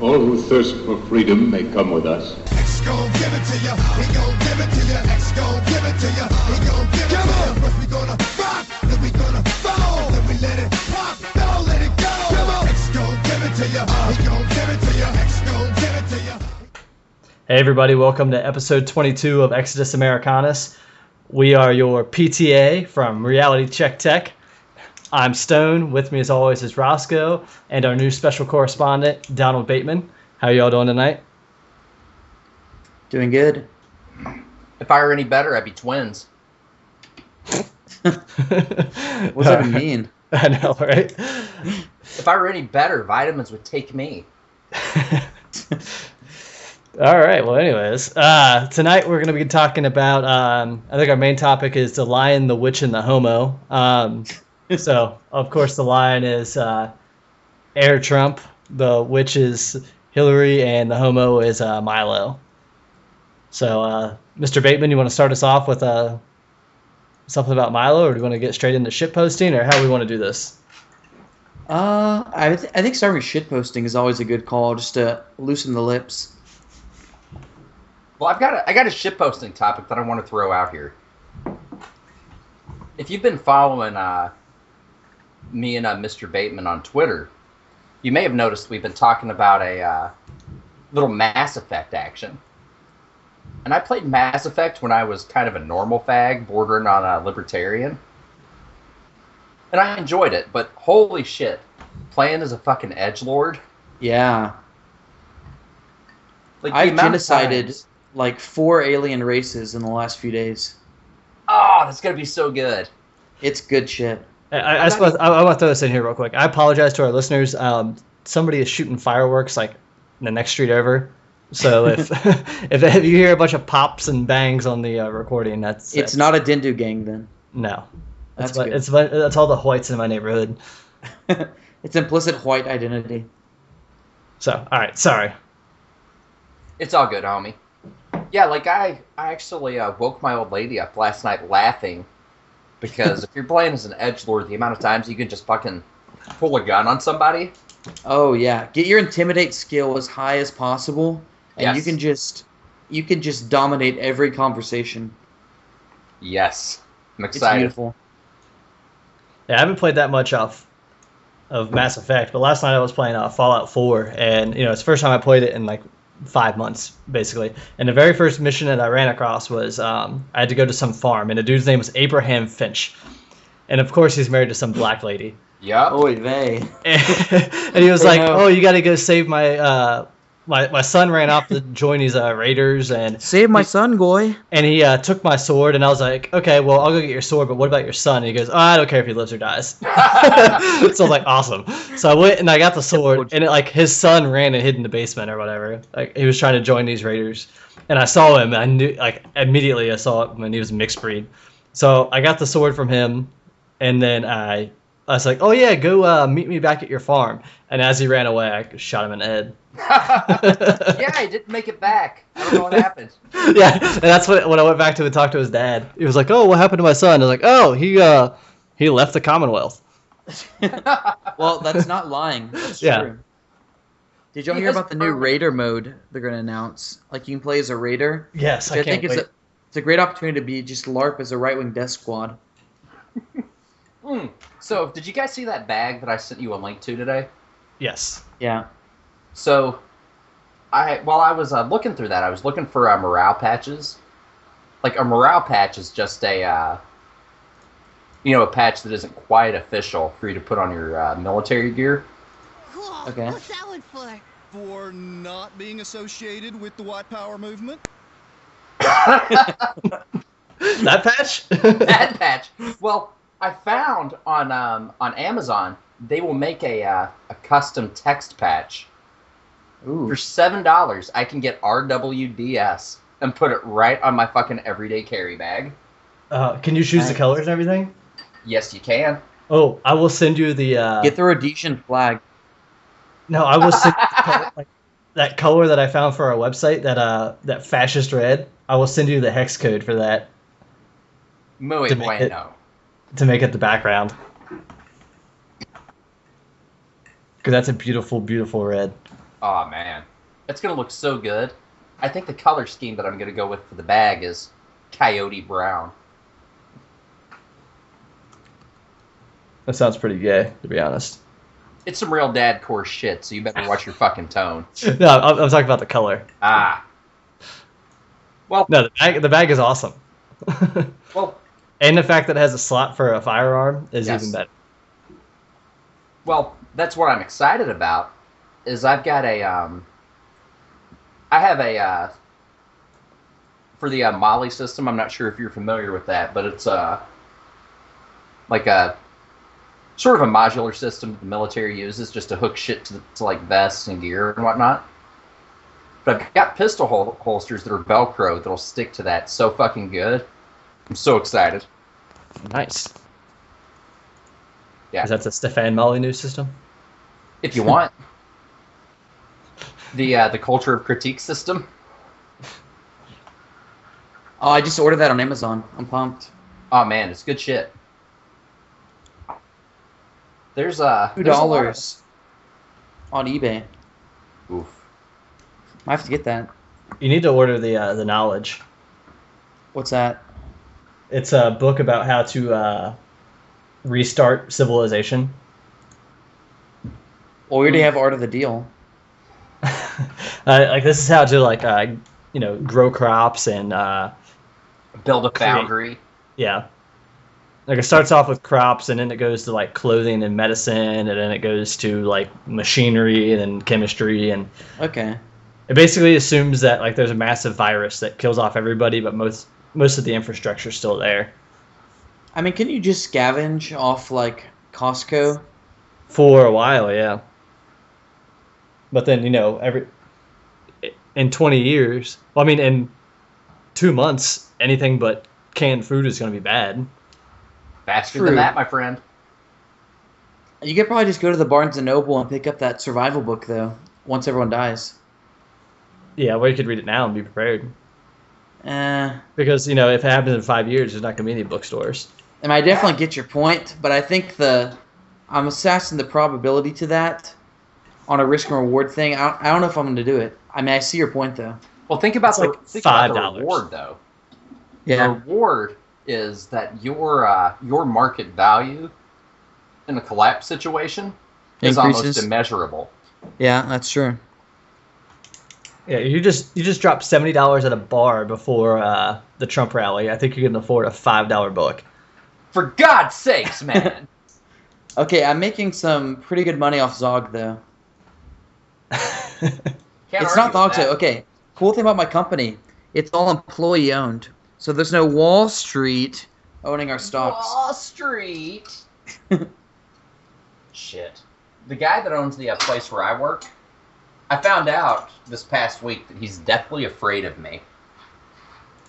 All who thirst for freedom may come with us. X gon' give it to ya, he gon' give it to ya. X gon' give it to ya, he gon' give it to ya. First we gonna rock, then we gonna fall, then we let it pop, don't let it go. X gon' give it to ya, he gon' give it to ya. X gon' give it to ya. Hey everybody, welcome to episode 22 of Exodus Americanus. We are your PTA from Reality Check Tech. I'm Stone. With me as always is Roscoe and our new special correspondent, Donald Bateman. How are y'all doing tonight? Doing good. If I were any better, I'd be twins. What does that mean? I know, right? If I were any better, vitamins would take me. All right. Well, anyways, tonight we're going to be talking about, I think our main topic is the Lion, the Witch, and the Homo. So, of course, the Lion is Air Trump, the Witch is Hillary, and the Homo is Milo. So, Mr. Bateman, you want to start us off with something about Milo, or do you want to get straight into shitposting, or how do we want to do this? I think starting with shitposting is always a good call, just to loosen the lips. Well, I got a shitposting topic that I want to throw out here. If you've been following me and Mr. Bateman on Twitter, you may have noticed we've been talking about a little Mass Effect action. And I played Mass Effect when I was kind of a normal fag, bordering on a libertarian. And I enjoyed it, but holy shit, playing as a fucking edgelord. Yeah. Like, I've genocided like 4 alien races in the last few days. Oh, that's gonna be so good. It's good shit. I suppose I want to throw this in here real quick. I apologize to our listeners. Somebody is shooting fireworks like in the next street over. So if if you hear a bunch of pops and bangs on the recording, that's not a Dindu gang then. No, That's that's all the whites in my neighborhood. It's implicit white identity. So all right, sorry. It's all good, homie. Yeah, like I actually woke my old lady up last night laughing because if you're playing as an edgelord, the amount of times you can just fucking pull a gun on somebody. Oh yeah, get your intimidate skill as high as possible, and Yes. you can just dominate every conversation. Yes, I'm It's excited. beautiful. Yeah, I haven't played that much of Mass Effect, but last night I was playing Fallout 4, and it's the first time I played it in like 5 months, basically. And the very first mission that I ran across was I had to go to some farm, and the dude's name was Abraham Finch. And of course, he's married to some black lady. Yep. Oy vey. And he was like, "Oh, you got to go save my my son ran off to join these raiders, and Save my son, goy. and he took my sword." And I was like, "Okay, well, I'll go get your sword, but what about your son?" And he goes, "Oh, I don't care if he lives or dies." So I was like, "Awesome!" So I went and I got the sword, and his son ran and hid in the basement or whatever. Like he was trying to join these raiders, and I saw him. And I knew immediately I saw him, and he was a mixed breed. So I got the sword from him, and then I was like, "Oh yeah, go meet me back at your farm." And as he ran away, I shot him in the head. Yeah, I didn't make it back. I don't know what happened. Yeah, and that's when I went back to talk to his dad. He was like, "Oh, what happened to my son?" I was like, "Oh, he left the Commonwealth." Well, that's not lying. That's Yeah. true. Did y'all He hear has about the new permanent- raider mode they're going to announce? Like, you can play as a raider. Yes, Which I can't think wait. it's a great opportunity to be just LARP as a right-wing death squad. So, did you guys see that bag that I sent you a link to today? Yes. Yeah. So, while I was looking through that, I was looking for morale patches. Like, a morale patch is just a patch that isn't quite official for you to put on your military gear. Cool. Okay. What's that one for? For not being associated with the white power movement? That patch? That patch. Well, I found on Amazon they will make a custom text patch. Ooh. For $7, I can get RWDS and put it right on my fucking everyday carry bag. Can you choose the Nice. colors and everything? Yes, you can. Oh, I will send you the. Get the Rhodesian flag. No, I will send you the color, that color that I found for our website. That fascist red. I will send you the hex code for that Muy To make it- bueno. to make it the background. Because that's a beautiful, beautiful red. Oh man, it's gonna look so good. I think the color scheme that I'm gonna go with for the bag is coyote brown. That sounds pretty gay, to be honest. It's some real dad core shit, so you better watch your fucking tone. No, I'm talking about the color. Ah. Well, No, the bag is awesome. well, And the fact that it has a slot for a firearm is Yes. even better. well, that's what I'm excited about. Is I've got a I have a for the Molly system. I'm not sure if you're familiar with that, but it's like a sort of a modular system the military uses just to hook shit to like vests and gear and whatnot. But I've got pistol holsters that are Velcro that'll stick to that so fucking good. I'm so excited. Nice. Yeah. Is that the Stefan Molyneux system? If you want. The culture of critique system. Oh, I just ordered that on Amazon. I'm pumped. Oh man, it's good shit. There's $2 on eBay. Oof. I have to get that. You need to order the Knowledge. What's that? It's a book about how to restart civilization. Well, we already have Art of the Deal. Like this is how to grow crops and Build a foundry. yeah. Like it starts off with crops and then it goes to like clothing and medicine and then it goes to like machinery and then chemistry and Okay. it basically assumes that like there's a massive virus that kills off everybody but most of the infrastructure is still there. I mean, can you just scavenge off like Costco? For a while, yeah. But then, in 20 years, well, I mean, in 2 months, anything but canned food is going to be bad. Faster True. than that, my friend. You could probably just go to the Barnes & Noble and pick up that survival book, though, once everyone dies. Yeah, well, you could read it now and be prepared. I Because, if it happens in 5 years, there's not going to be any bookstores. I definitely get your point, but I think I'm assessing the probability to that on a risk and reward thing. I don't know if I'm going to do it. I mean, I see your point, though. Well, think about It's like think about the $5. reward, though. Yeah. The reward is that your market value in a collapse situation is almost Increases. immeasurable. Yeah, that's true. Yeah, you just dropped $70 at a bar before the Trump rally. I think you can afford a $5 book. For God's sakes, man! Okay, I'm making some pretty good money off Zog, though. Can't It's argue not Zog, with that. though. Okay, cool thing about my company, it's all employee-owned. So there's no Wall Street owning our stocks. Wall Street. Shit. The guy that owns the place where I work, I found out this past week that he's deathly afraid of me.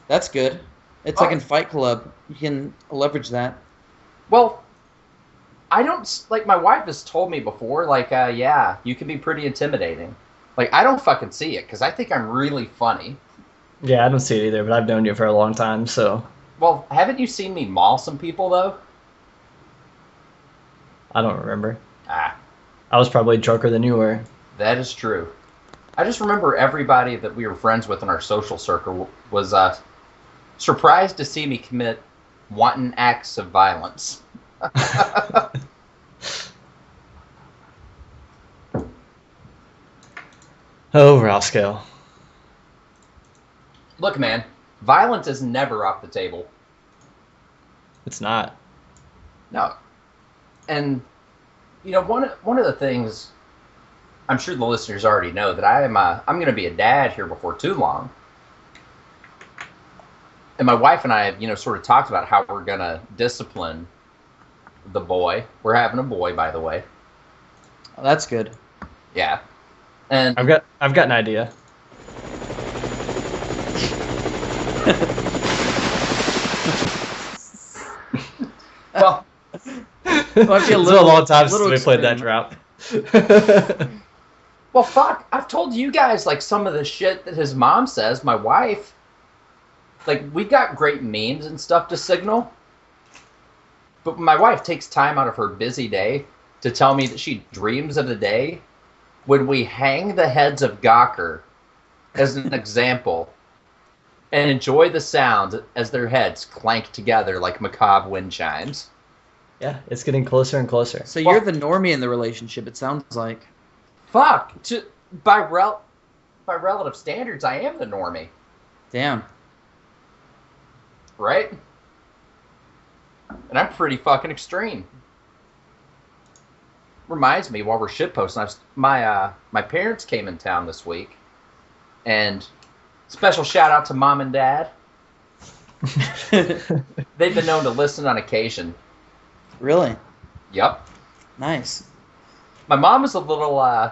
That's good. It's like in Fight Club. You can leverage that. Well, I don't, like, my wife has told me before, like, yeah, you can be pretty intimidating. Like, I don't fucking see it, because I think I'm really funny. Yeah, I don't see it either, but I've known you for a long time, so Well, haven't you seen me maul some people, though? I don't remember. Ah, I was probably drunker than you were. that is true. I just remember everybody that we were friends with in our social circle was surprised to see me commit wanton acts of violence. Oh, Roscoe. Look, man, violence is never off the table. It's not. No. And, one of the things I'm sure the listeners already know that I'm going to be a dad here before too long. And my wife and I have, sort of talked about how we're going to discipline the boy. We're having a boy, by the way. Oh, that's good. Yeah. And I've got an idea. well, Might be It's been a long time since we played that extreme. drop. well, fuck. I've told you guys like some of the shit that his mom says. My wife, like, we got great memes and stuff to signal. But my wife takes time out of her busy day to tell me that she dreams of the day when we hang the heads of Gawker as an example and enjoy the sound as their heads clank together like macabre wind chimes. Yeah, it's getting closer and closer. So you're the normie in the relationship, it sounds like. Fuck! By relative standards, I am the normie. Damn. Right? And I'm pretty fucking extreme. Reminds me, while we're shitposting, my parents came in town this week, and special shout out to Mom and Dad. They've been known to listen on occasion. Really? Yep. Nice. My mom was a little,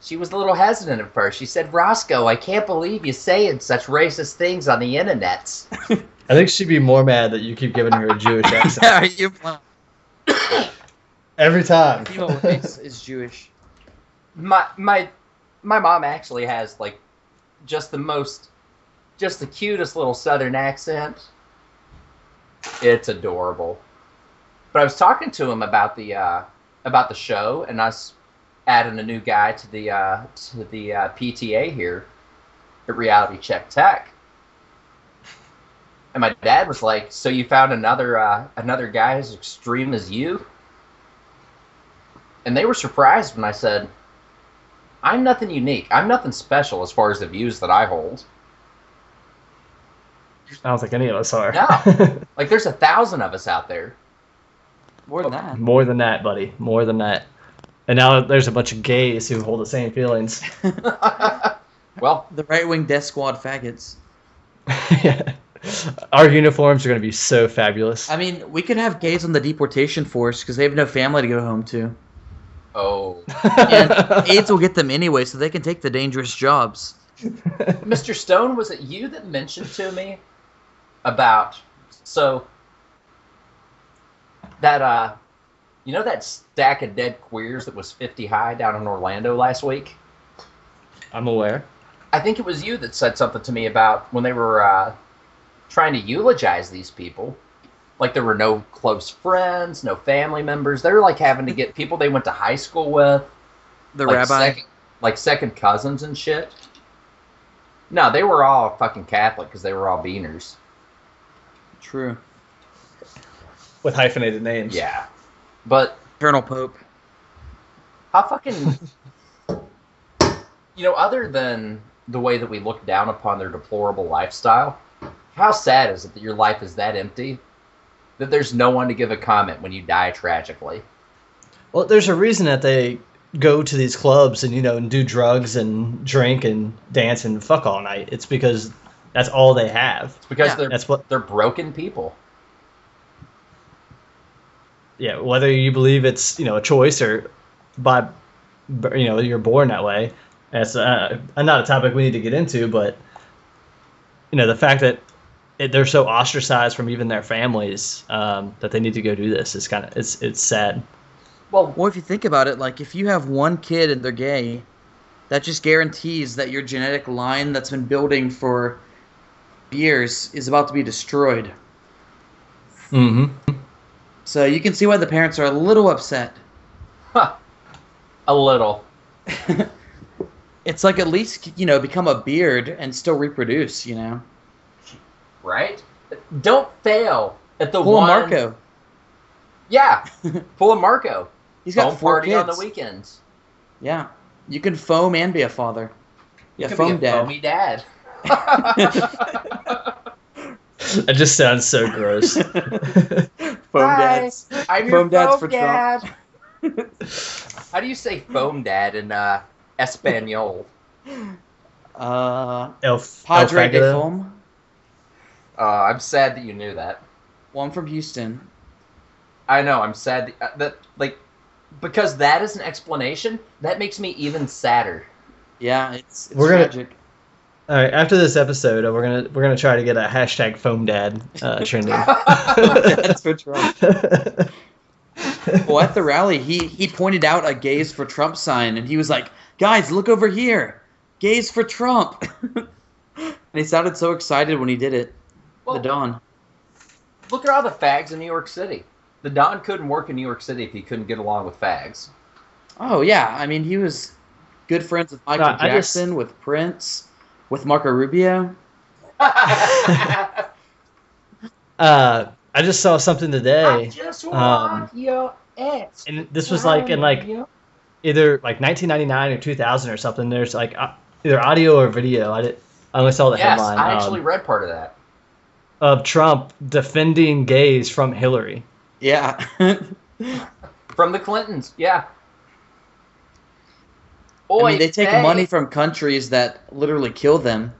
she was a little hesitant at first. She said, "Roscoe, I can't believe you saying such racist things on the internets." I think she'd be more mad that you keep giving her a Jewish accent. Every time. Female race is Jewish. My mom actually has like just the cutest little Southern accent. It's adorable. But I was talking to him about the show and us adding a new guy to the PTA here at Reality Check Tech. And my dad was like, "So you found another guy as extreme as you?" And they were surprised when I said, "I'm nothing unique. I'm nothing special as far as the views that I hold." I don't think any of us are. No. Like, there's 1,000 of us out there. More than that. More than that, buddy. More than that. And now there's a bunch of gays who hold the same feelings. Well, The right-wing death squad faggots. Yeah. Our uniforms are going to be so fabulous. I mean, we could have gays on the deportation force because they have no family to go home to. oh. And AIDS will get them anyway, so they can take the dangerous jobs. Mr. Stone, was it you that mentioned to me about, so, that, you know that stack of dead queers that was 50 high down in Orlando last week? I'm aware. I think it was you that said something to me about when they were trying to eulogize these people. Like, there were no close friends, no family members. They were like having to get people they went to high school with. The like rabbi. second cousins and shit. No, they were all fucking Catholic because they were all beaners. True. With hyphenated names. Yeah. But Colonel Pope. how fucking... You know, other than the way that we look down upon their deplorable lifestyle, how sad is it that your life is that empty that there's no one to give a comment when you die tragically? Well, there's a reason that they go to these clubs and, and do drugs and drink and dance and fuck all night. It's because that's all they have. It's because Yeah. they're broken people. Yeah, whether you believe it's, a choice or by, you're born that way. That's not a topic we need to get into, but, the fact that they're so ostracized from even their families that they need to go do this is kind of, it's sad. Well, if you think about it, like, if you have one kid and they're gay, that just guarantees that your genetic line that's been building for years is about to be destroyed. Mm-hmm. So you can see why the parents are a little upset. Huh. A little. It's like, at least, become a beard and still reproduce, Right? Don't fail at the Pull one... a Marco. Yeah. Pull a Marco. He's got Home 4 party kids. on the weekends. Yeah. You can foam and be a father. You Yeah, could foam be a dad. foamy dad. It just sounds so gross. Foam dads. I'm Foam your dads foam for dad. How do you say foam dad in Espanol? Padre de Fagado. Foam. I'm sad that you knew that. Well, I'm from Houston. I know, I'm sad that because that is an explanation, that makes me even sadder. Yeah, it's We're gonna- tragic. All right, after this episode, we're gonna try to get a hashtag foam dad trending. That's for Trump. Well, at the rally, he pointed out a gays for Trump sign, and he was like, "Guys, look over here, gays for Trump." And he sounded so excited when he did it. Well, The Don. Look at all the fags in New York City. The Don couldn't work in New York City if he couldn't get along with fags. Oh yeah, I mean he was good friends with Michael I just- Jackson, with Prince, with Marco Rubio. I just saw something today. just want your ass. And this was like in like either like 1999 or 2000 or something. There's like either audio or video. I only saw the Yes, headline. I actually read part of that. Of Trump defending gays from Hillary. Yeah. From the Clintons, yeah. I mean, they take money from countries that literally kill them.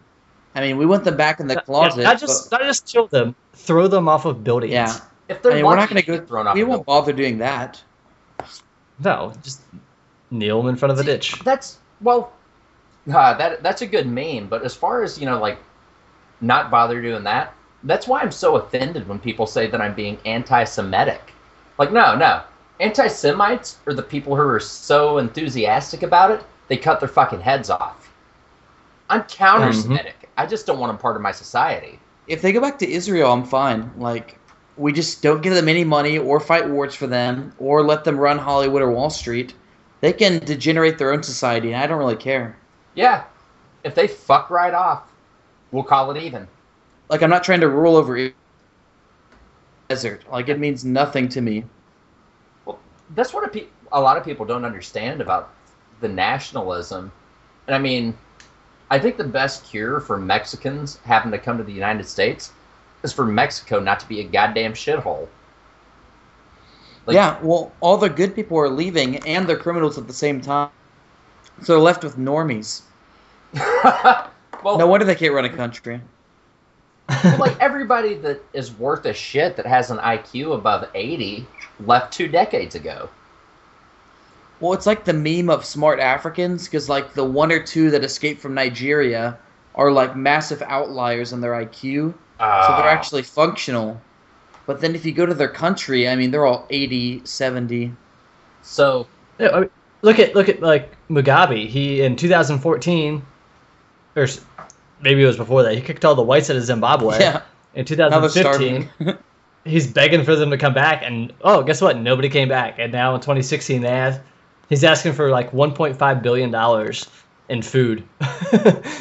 I mean, we want them back in the closet. Not just kill them, throw them off of buildings. Yeah. If they're we're not lucky, going to get thrown go. off We the won't bother doing that. No, just kneel them in front of the ditch. That's that's a good meme. But as far as like not bother doing that, that's why I'm so offended when people say that I'm being anti-Semitic. Like, no, anti-Semites are the people who are so enthusiastic about it they cut their fucking heads off. I'm counter-Semitic. I just don't want them part of my society. If they go back to Israel, I'm fine. Like, we just don't give them any money or fight wars for them or let them run Hollywood or Wall Street. They can degenerate their own society, and I don't really care. Yeah. If they fuck right off, we'll call it even. Like, I'm not trying to rule over the desert. Like, it means nothing to me. Well, that's what a lot of people don't understand about the nationalism. And I mean, I think the best cure for Mexicans having to come to the United States is for Mexico not to be a goddamn shithole. Like, yeah, well, all the good people are leaving, and they're criminals at the same time. So they're left with normies. well, No wonder they can't run a country. like everybody that is worth a shit that has an IQ above 80 left 2 decades ago. Well, it's like the meme of smart Africans, because like the 1 or 2 that escaped from Nigeria are like massive outliers in their IQ, so they're actually functional. But then if you go to their country, I mean, they're all 80, 70. So Yeah, I mean, look at like Mugabe. He in 2014, or maybe it was before that, he kicked all the whites out of Zimbabwe. Yeah. In Now they're 2015, starving. he's begging for them to come back, and guess what? Nobody came back. And now in 2016, he's asking for like $1.5 billion in food,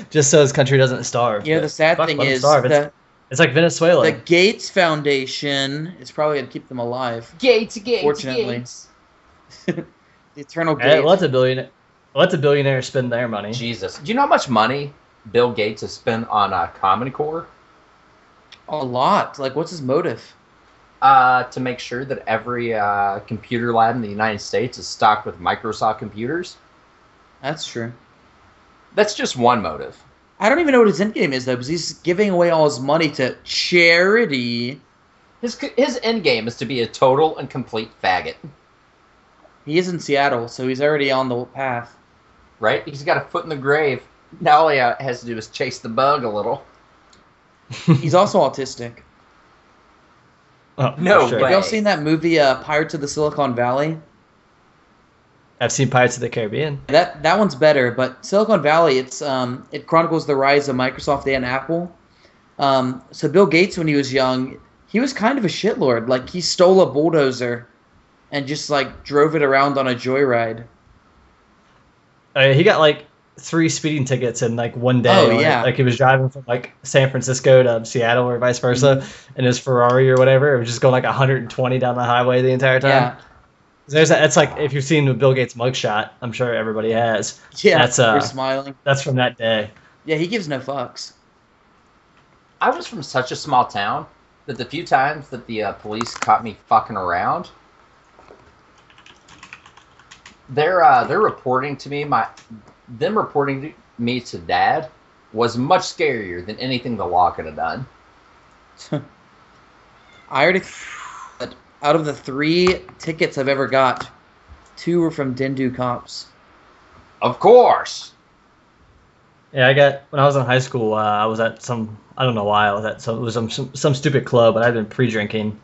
just so his country doesn't starve. Yeah, But the sad fuck, thing let 'em is starve. that It's like Venezuela. the Gates Foundation is probably going to keep them alive. Gates, Fortunately. Gates. The eternal Hey, Gates. let the billionaires spend their money. Jesus. Do you know how much money Bill Gates has spent on Common Core? A lot. Like, what's his motive? To make sure that every computer lab in the United States is stocked with Microsoft computers. That's true. That's just one motive. I don't even know what his end game is, though, because he's giving away all his money to charity. His end game is to be a total and complete faggot. He is in Seattle, so he's already on the path. Right? He's got a foot in the grave. Now all he has to do is chase the bug a little. He's also autistic. Oh, No for sure. way. Have y'all seen that movie, Pirates of the Silicon Valley? I've seen Pirates of the Caribbean. That one's better, but Silicon Valley, it chronicles the rise of Microsoft and Apple. So Bill Gates, when he was young, he was kind of a shitlord. Like, he stole a bulldozer and just, like, drove it around on a joyride. He got like 3 speeding tickets in like one day. Oh, yeah. Like he was driving from like San Francisco to Seattle or vice versa, in his Ferrari or whatever. It was just going like 120 down the highway the entire time. Yeah. That's like, if you've seen the Bill Gates mugshot, I'm sure everybody has. Yeah, That's you're smiling. That's from that day. Yeah, he gives no fucks. I was from such a small town that the few times that the police caught me fucking around, they're reporting to me them reporting me to Dad was much scarier than anything the law could have done. I already... Out of the 3 tickets I've ever got, 2 were from Dindu cops. Of course. Yeah, I got, when I was in high school, I was at I don't know why I was at it was some stupid club, but I'd been pre-drinking,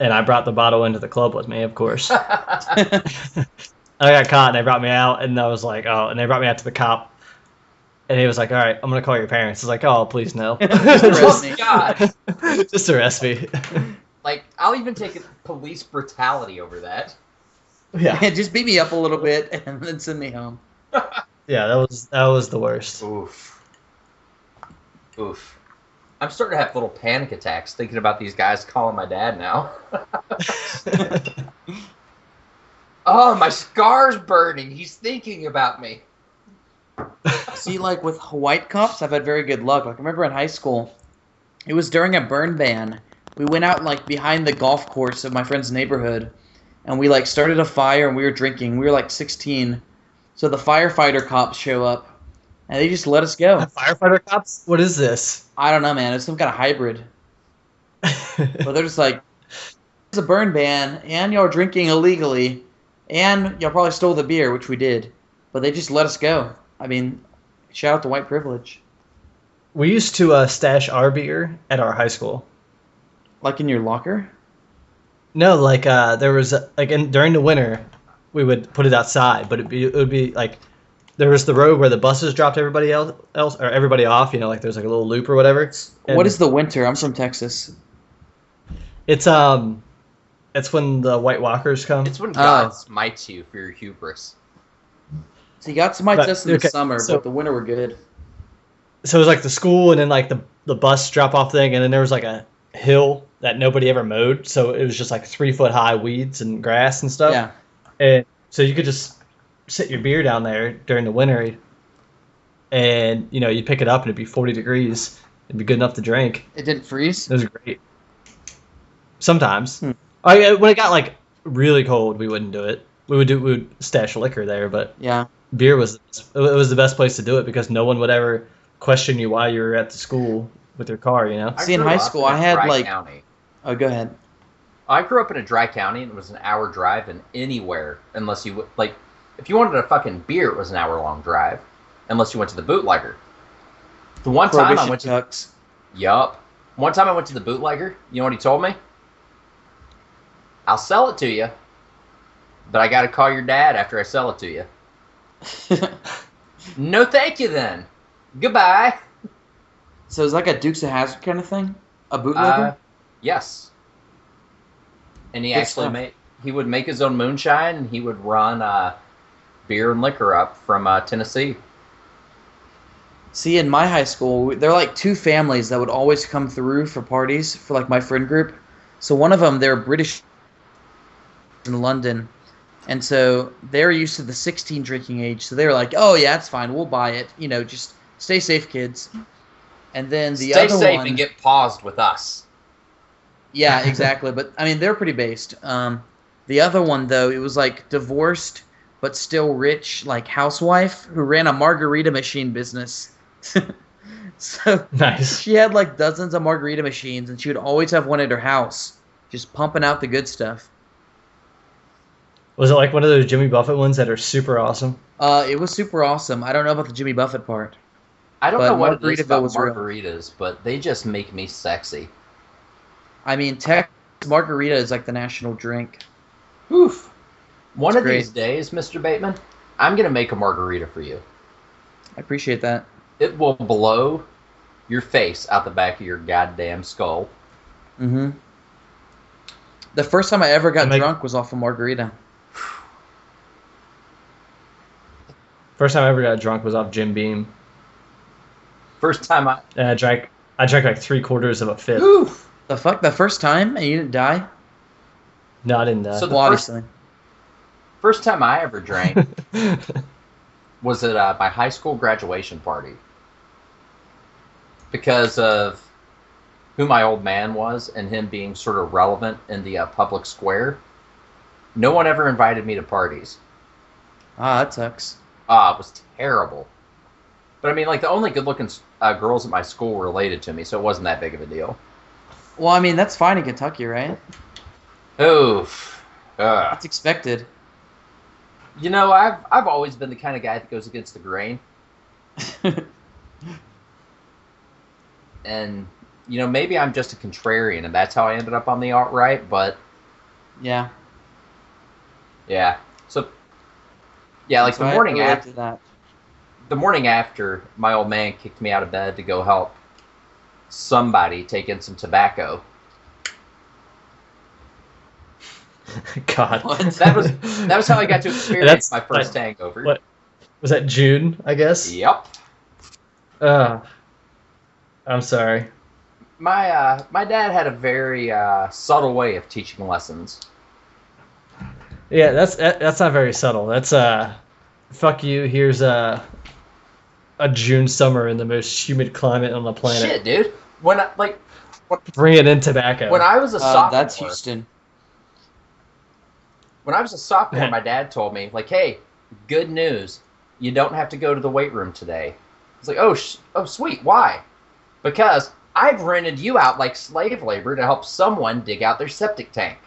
and I brought the bottle into the club with me, of course. I got caught, and they brought me out, and I was like, and they brought me out to the cop, and he was like, all right, I'm going to call your parents. I was like, oh, please no. Arrest me. God. Just arrest me. Like, I'll even take police brutality over that. Yeah. Just beat me up a little bit and then send me home. Yeah, that was the worst. Oof. Oof. I'm starting to have little panic attacks thinking about these guys calling my dad now. Oh, my scar's burning. He's thinking about me. See, like with white cups, I've had very good luck. Like I remember in high school, it was during a burn ban. We went out like behind the golf course of my friend's neighborhood, and we like started a fire and we were drinking. We were like 16, so the firefighter cops show up, and they just let us go. Firefighter cops? What is this? I don't know, man. It's some kind of hybrid. But they're just like, it's a burn ban, and y'all are drinking illegally, and y'all probably stole the beer, which we did. But they just let us go. I mean, shout out to white privilege. We used to stash our beer at our high school. Like in your locker? No, like there was during the winter, we would put it outside, but it would be like there was the road where the buses dropped everybody else or everybody off. You know, like there's like a little loop or whatever. And What is the winter? I'm from Texas. It's when the White Walkers come. It's when God smites you for your hubris. So you got smites us in the okay, summer, so- but the winter were good. So it was like the school and then like the bus drop off thing, and then there was like a hill that nobody ever mowed, so it was just like 3 foot high weeds and grass and stuff. Yeah. And so you could just sit your beer down there during the winter, and you know you'd pick it up and it'd be 40 degrees. It'd be good enough to drink. It didn't freeze? It was great. Sometimes, when it got like really cold, we wouldn't do it. We would stash liquor there, but Yeah. beer was the best place to do it because no one would ever question you while you were at the school with your car. You know. See, in grew high up school, in a I had, dry like- county. Oh, go ahead. I grew up in a dry county, and it was an hour drive, and anywhere unless you like, if you wanted a fucking beer, it was an hour-long drive, unless you went to the bootlegger. The one time I Prohibition went to, tucks. one time I went to the bootlegger. You know what he told me? I'll sell it to you, but I got to call your dad after I sell it to you. No, thank you. Then, goodbye. So it's like a Dukes of Hazzard kind of thing? A bootlegger? Yes. And he Good actually stuff. he would make his own moonshine, and he would run beer and liquor up from Tennessee. See, in my high school, there are like two families that would always come through for parties for like my friend group. So one of them, they're British in London, and so they're used to the 16 drinking age. So they were like, "Oh yeah, it's fine. We'll buy it. You know, just stay safe, kids." And then the Stay other safe one, and get paused with us. yeah, exactly. But I mean, they're pretty based. The other one though, it was like divorced but still rich, like housewife who ran a margarita machine business. So Nice. she had like dozens of margarita machines, and she would always have one at her house, just pumping out the good stuff. Was it like one of those Jimmy Buffett ones that are super awesome? It was super awesome. I don't know about the Jimmy Buffett part. I don't But know what it is Margaritaville about was real. margaritas, but they just make me sexy. I mean, margarita is like the national drink. Oof. One It's of these great. days, Mr. Bateman, I'm going to make a margarita for you. I appreciate that. It will blow your face out the back of your goddamn skull. Mm-hmm. The first time I ever got Make- drunk was off a margarita. First time I ever got drunk was off Jim Beam, First time and I drank like 3/4 of a fifth. Oof. The fuck? The first time and you didn't die? No, I didn't. So the Well, first- obviously. First time I ever drank was at my high school graduation party. Because of who my old man was and him being sort of relevant in the public square, no one ever invited me to parties. Ah, that sucks. It was terrible. But I mean, like, the only good-looking girls at my school were related to me, so it wasn't that big of a deal. Well, I mean, that's fine in Kentucky, right? Oof. That's expected. You know, I've always been the kind of guy that goes against the grain. And, you know, maybe I'm just a contrarian, and that's how I ended up on the alt-right, but, Yeah. yeah. So, yeah, like, So I the relate to that. morning after, my old man kicked me out of bed to go help somebody take in some tobacco. God. That was how I got to experience That's my first like- hangover. what- Was that June, I guess? Yep. I'm sorry. My dad had a very subtle way of teaching lessons. Yeah, that's not very subtle. That's fuck you. Here's a June summer in the most humid climate on the planet. Shit, dude. When Bring it in tobacco. when I was a sophomore, That's Houston. when I was a sophomore, my dad told me, like, hey, good news. You don't have to go to the weight room today. I was like, oh, sweet. Why? Because I've rented you out like slave labor to help someone dig out their septic tank.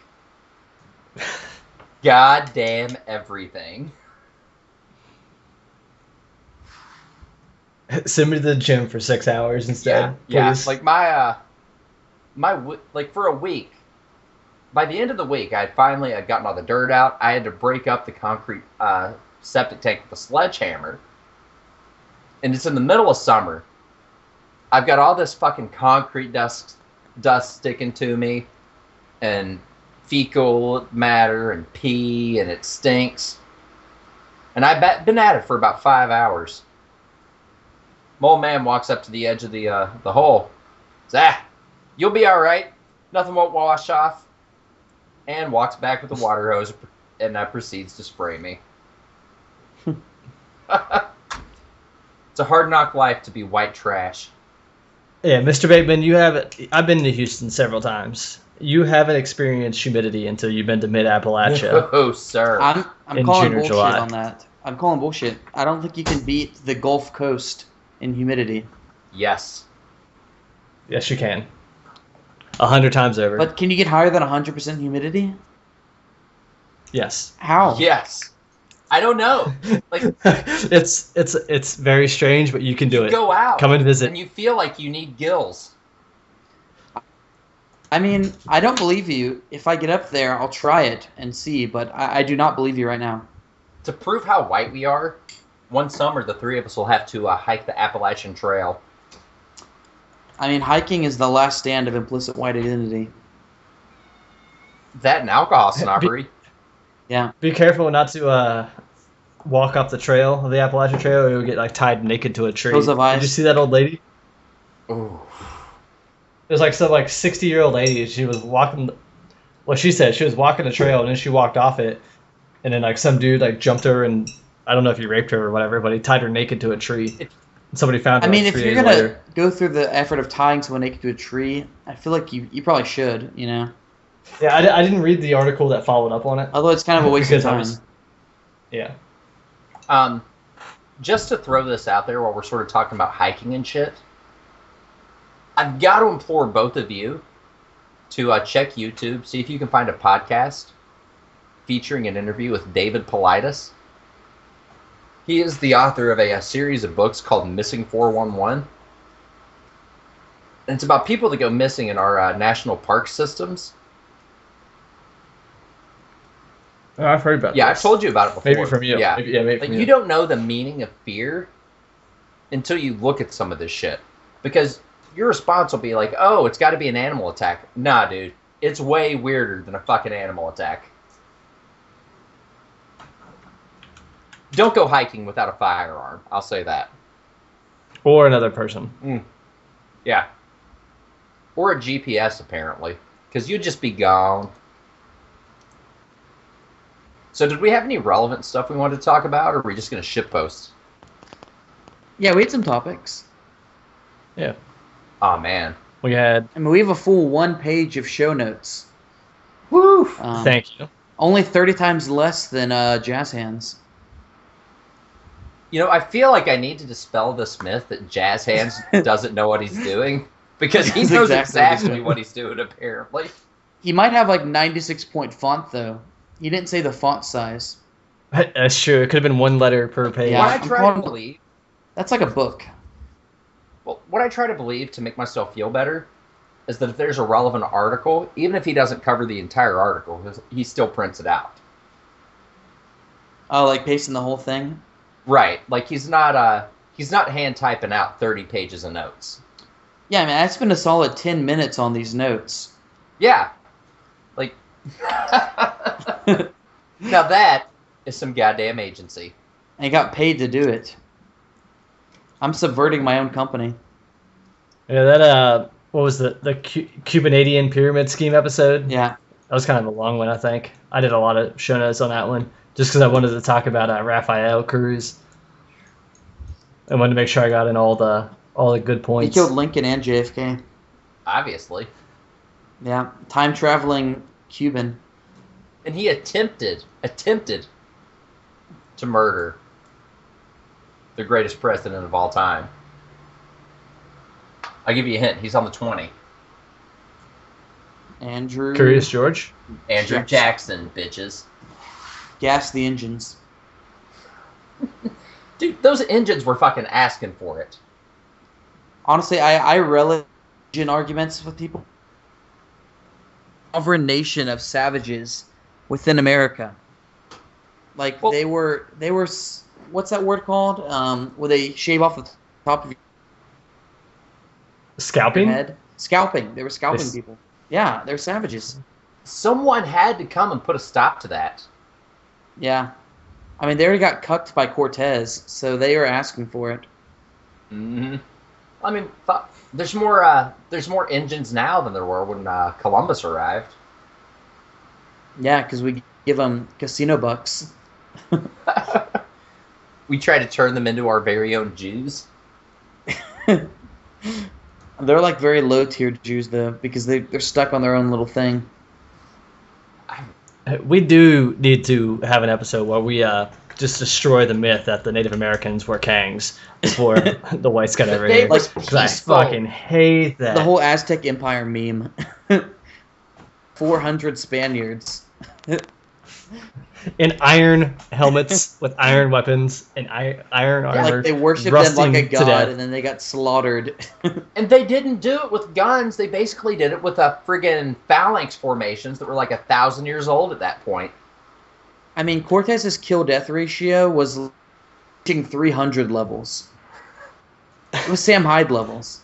Goddamn everything. Send me to the gym for 6 hours instead. Yeah. Please. Like like for a week. By the end of the week, I had finally gotten all the dirt out. I had to break up the concrete septic tank with a sledgehammer. And it's in the middle of summer. I've got all this fucking concrete dust sticking to me, and fecal matter and pee, and it stinks. And I've been at it for about 5 hours. My old man walks up to the edge of the hole. Says, you'll be all right. Nothing won't wash off. And walks back with the water hose and proceeds to spray me. It's a hard knock life to be white trash. Yeah, Mr. Bateman, I've been to Houston several times. You haven't experienced humidity until you've been to mid-Appalachia. Oh, sir. I'm In calling June or bullshit July. on that. I'm calling bullshit. I don't think you can beat the Gulf Coast in humidity. Yes. Yes, you can. 100 times over. But can you get higher than 100% humidity? Yes. How? Yes. I don't know. Like, it's very strange, but you can do it. go out. Come and visit. And you feel like you need gills. I mean, I don't believe you. If I get up there, I'll try it and see, but I do not believe you right now. To prove how white we are, one summer the three of us will have to hike the Appalachian Trail. I mean, hiking is the last stand of implicit white identity. That and alcohol snobbery. Yeah. Be careful not to walk up the trail of the Appalachian Trail, or you'll get like tied naked to a tree. Hills of Ice. Did you see that old lady? Ooh. It was like some 60-year-old lady. She was walking. Well, she said she was walking the trail, and then she walked off it, and then some dude jumped her, and I don't know if he raped her or whatever, but he tied her naked to a tree. And somebody found her. I mean, like, if 3 you're days gonna later. go through the effort of tying someone naked to a tree, I feel like you probably should, you know? Yeah, I didn't read the article that followed up on it. Although it's kind of a waste of Because time. Yeah. Just to throw this out there while we're sort of talking about hiking and shit, I've got to implore both of you to check YouTube, see if you can find a podcast featuring an interview with David Paulides. He is the author of a series of books called Missing 411. And it's about people that go missing in our national park systems. Oh, I've heard about Yeah, this. I've told you about it before. Maybe from you. Yeah, Maybe like from you don't know the meaning of fear until you look at some of this shit. Because your response will be like, oh, it's got to be an animal attack. Nah, dude. It's way weirder than a fucking animal attack. Don't go hiking without a firearm. I'll say that. Or another person. Yeah. Or a GPS, apparently. Because you'd just be gone. So did we have any relevant stuff we wanted to talk about, or are we just going to shitpost? Yeah, we had some topics. Yeah. Oh, man. We had. I mean, we have a full 1 page of show notes. Woo! Thank you. Only 30 times less than Jazz Hands. You know, I feel like I need to dispel this myth that Jazz Hands doesn't know what he's doing. Because he That's knows exactly exactly what he's doing. what he's doing, apparently. He might have 96-point font, though. He didn't say the font size. That's true. It could have been 1 letter per page. Yeah. What I try to believe... That's like a book. Well, what I try to believe to make myself feel better is that if there's a relevant article, even if he doesn't cover the entire article, he still prints it out. Oh, like pasting the whole thing? Right. Like, he's not hand typing out 30 pages of notes. Yeah, I mean, I spent a solid 10 minutes on these notes. Yeah. Like... Now that is some goddamn agency. I got paid to do it. I'm subverting my own company. Yeah, that what was the Cubanadian pyramid scheme episode? Yeah. That was kind of a long one, I think. I did a lot of show notes on that one just because I wanted to talk about Rafael Cruz. I wanted to make sure I got in all the good He points. killed Lincoln and JFK. Obviously. Yeah. Time traveling Cuban. And he attempted to murder the greatest president of all time. I'll give you a hint. He's on the 20. Andrew. Curious George? Andrew Jackson, bitches. Gas the engines. Dude, those engines were fucking asking for it. Honestly, I relish in arguments with people. Sovereign nation of savages within America. Like, Well- they were. What's that word called? Where they shave off the top of your Scalping? head? Scalping. They were scalping Yes. people. Yeah, they're savages. Someone had to come and put a stop to that. Yeah. I mean, they already got cucked by Cortez, so they are asking for it. Mm-hmm. I mean, fuck. There's more engines now than there were when Columbus arrived. Yeah, because we give them casino bucks. We try to turn them into our very own Jews. They're like very low tier Jews though, because they're stuck on their own little thing. We do need to have an episode where we just destroy the myth that the Native Americans were Kangs before the whites got over They here. were Because I peaceful. fucking hate that. The whole Aztec Empire meme. 400 Spaniards. In iron helmets with iron weapons and iron armor. Like they worshipped them like rusting a to god, death. and then they got slaughtered. And they didn't do it with guns. They basically did it with a friggin' phalanx formations that were like 1,000 years old at that point. I mean, Cortez's kill-death ratio was reaching 300 levels. It was Sam Hyde levels.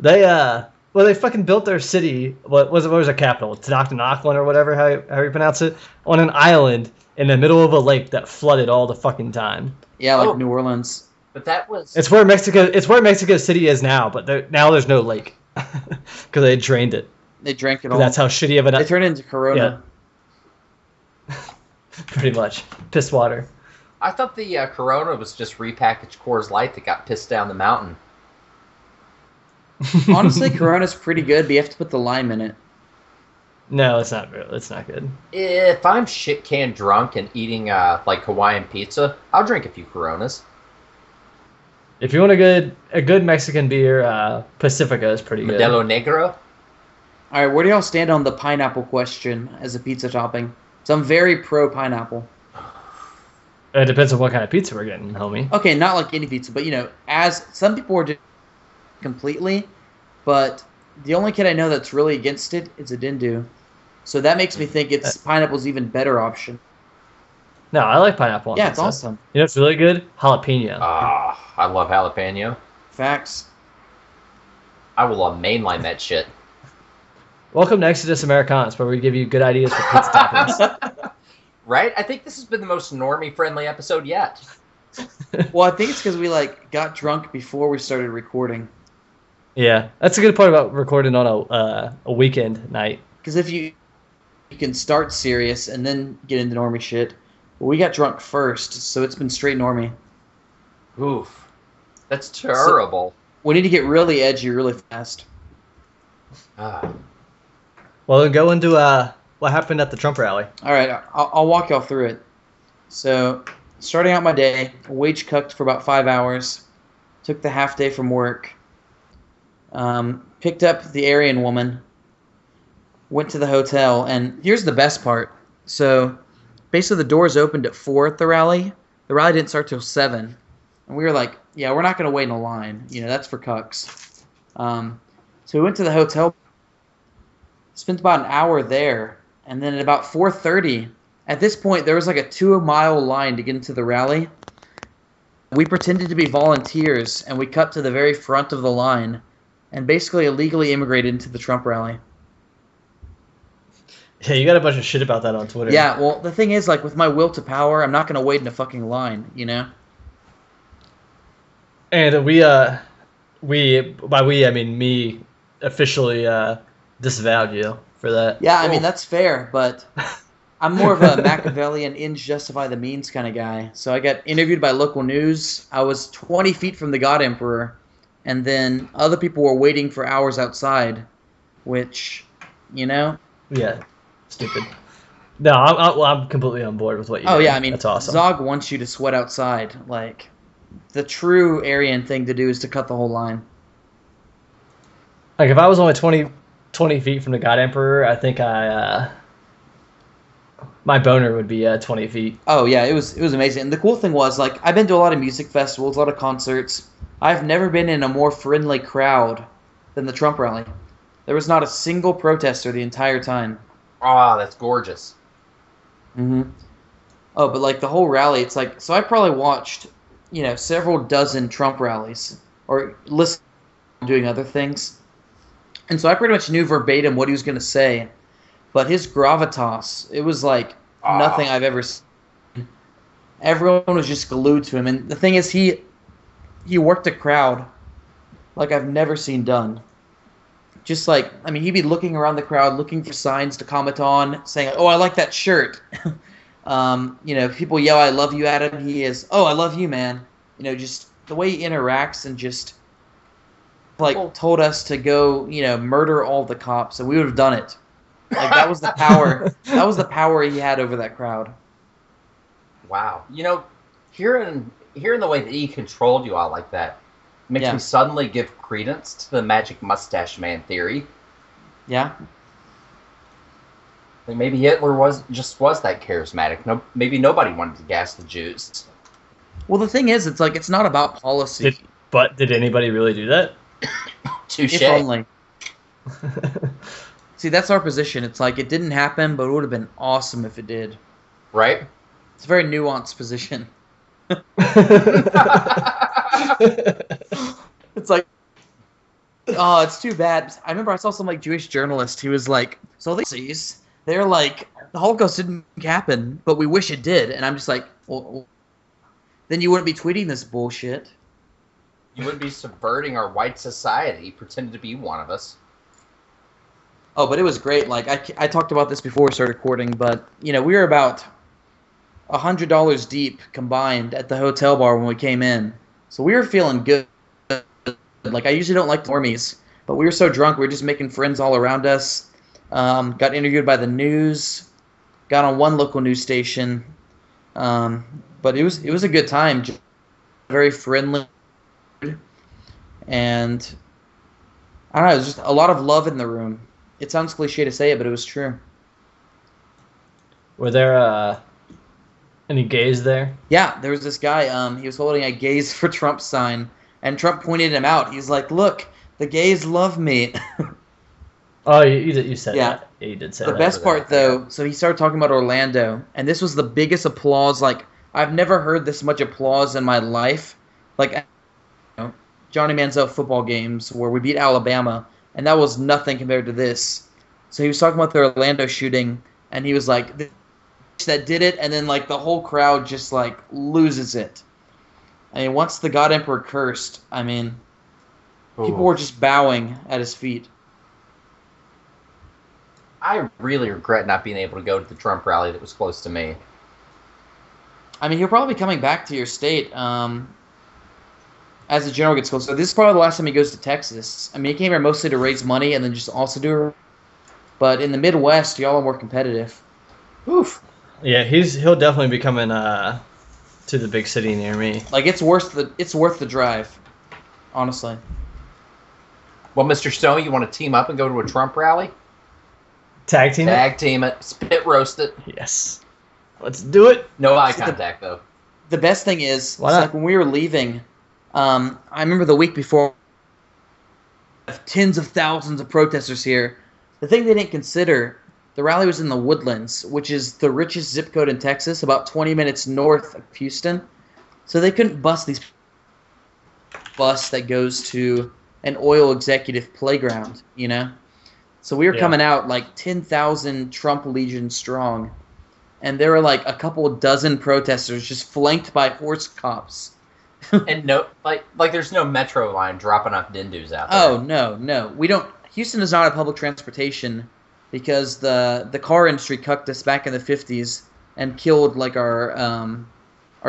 They fucking built their city. What was their capital? Tenochtitlan or whatever, how you pronounce it, on an island in the middle of a lake that flooded all the fucking time. Yeah, like Oh. New Orleans. But that was... It's where Mexico City is now, but now there's no lake because they drained it. They drank it all. That's how shitty of an. They turned it into Corona. Pretty much piss water. I thought the Corona was just repackaged Coors Light that got pissed down the mountain. Honestly, Corona's pretty good, but you have to put the lime in it. No, it's not. It's not good. If I'm shit canned drunk and eating like Hawaiian pizza, I'll drink a few Coronas. If you want a good Mexican beer, Pacifica is pretty good. Modelo Negro. All right, where do y'all stand on the pineapple question as a pizza topping? So I'm very pro pineapple. It depends on what kind of pizza we're getting, homie. Okay, not like any pizza, but as some people are just completely, but the only kid I know that's really against it is a Dindu. So that makes me think pineapple's even better option. No, I like pineapple on Yeah, pizza. it's awesome. You know what's really good? Jalapeno. I love jalapeno. Facts. I will mainline that shit. Welcome to Exodus Americanus, where we give you good ideas for pizza toppings. Right? I think this has been the most normie-friendly episode yet. Well, I think it's because we got drunk before we started recording. Yeah, that's a good part about recording on a weekend night. Because if you can start serious and then get into normie shit. Well, we got drunk first, so it's been straight normie. Oof. That's terrible. We need to get really edgy really fast. Well, then go into what happened at the Trump rally. All right, I'll walk y'all through it. So, starting out my day, wage cooked for about 5 hours. Took the half day from work. Picked up the Aryan woman. Went to the hotel, and here's the best part. So, basically the doors opened at 4 at the rally. The rally didn't start till 7. And we were like, yeah, we're not going to wait in a line. That's for cucks. So we went to the hotel. Spent about an hour there. And then at about 4:30, at this point, there was like a 2-mile line to get into the rally. We pretended to be volunteers, and we cut to the very front of the line and basically illegally immigrated into the Trump rally. Yeah, you got a bunch of shit about that on Twitter. Yeah, well, the thing is, like, with my will to power, I'm not going to wait in a fucking line, you know? And we, by we, I mean me, officially disavowed you for that. Yeah, I mean, that's fair, but I'm more of a Machiavellian ends justify the means kind of guy. So I got interviewed by local news. I was 20 feet from the God Emperor, and then other people were waiting for hours outside, which, you know? Yeah, stupid. No, I'm completely on board with what you did. Yeah, I mean, that's awesome. Zog wants you to sweat outside. Like, the true Aryan thing to do is to cut the whole line. Like, if I was only 20 feet from the God Emperor, I think my boner would be 20 feet. Oh, yeah, it was amazing. And the cool thing was, like, I've been to a lot of music festivals, a lot of concerts. I've never been in a more friendly crowd than the Trump rally. There was not a single protester the entire time. Oh, that's gorgeous. Mm-hmm. Oh, but, like, the whole rally, it's like... So I probably watched, several dozen Trump rallies. Or listened to him doing other things. And so I pretty much knew verbatim what he was going to say. But his gravitas, it was like nothing I've ever seen. Everyone was just glued to him. And the thing is, he worked a crowd like I've never seen done. Just like, I mean, he'd be looking around the crowd, looking for signs to comment on, saying, "Oh, I like that shirt." People yell, "I love you," at him. He is, "Oh, I love you, man." Just the way he interacts and just told us to go, murder all the cops, and we would have done it. Like, that was the power. That was the power he had over that crowd. Wow. Hearing the way that he controlled you all like that makes me suddenly give credence to the magic mustache man theory. Yeah. Like, maybe Hitler was that charismatic. No, maybe nobody wanted to gas the Jews. Well, the thing is, it's not about policy. Did anybody really do that? Touche. If only. See, that's our position. It's like, it didn't happen, but it would have been awesome if it did. Right? It's a very nuanced position. It's like, oh, it's too bad. I remember I saw some Jewish journalist. He was like, so they're like, the Holocaust didn't happen, but we wish it did. And I'm just like, well, then you wouldn't be tweeting this bullshit. You would be subverting our white society, pretending to be one of us. Oh, but it was great. Like, I talked about this before we started recording, but, we were about $100 deep combined at the hotel bar when we came in. So we were feeling good. Like, I usually don't like normies, but we were so drunk, we were just making friends all around us. Got interviewed by the news. Got on one local news station. But it was a good time. Very friendly. And I don't know, it was just a lot of love in the room. It sounds cliche to say it, but it was true. Were there any gays there? Yeah, there was this guy. He was holding a gays for Trump sign, and Trump pointed him out. He's like, "Look, the gays love me." Oh, you said that. Yeah, you did say that. The best part, though, so he started talking about Orlando, and this was the biggest applause. Like, I've never heard this much applause in my life. Like, Johnny Manziel football games where we beat Alabama, and that was nothing compared to this. So he was talking about the Orlando shooting, and he was like, that did it, and then the whole crowd just loses it. I mean, once the God Emperor cursed, I mean, people were just bowing at his feet. I really regret not being able to go to the Trump rally that was close to me. I mean, he'll probably be coming back to your state as the general gets closer. So this is probably the last time he goes to Texas. I mean, he came here mostly to raise money and then just also do it. But in the Midwest, y'all are more competitive. Oof. Yeah, he'll definitely be coming to the big city near me. Like, it's worth the drive, honestly. Well, Mr. Stone, you want to team up and go to a Trump rally? Tag team it, spit roast it. Yes. Let's do it. No eye contact, though. The best thing is, when we were leaving, I remember the week before, tens of thousands of protesters here. The thing they didn't consider, the rally was in the Woodlands, which is the richest zip code in Texas, about 20 minutes north of Houston. So they couldn't bus these bus that goes to an oil executive playground, So we were Yeah. coming out like 10,000 Trump Legion strong, and there were like a couple dozen protesters just flanked by horse cops. And no, like there's no metro line dropping off Dindus out there. Oh no, we don't. Houston is not a public transportation because the car industry cucked us back in the 50s and killed like our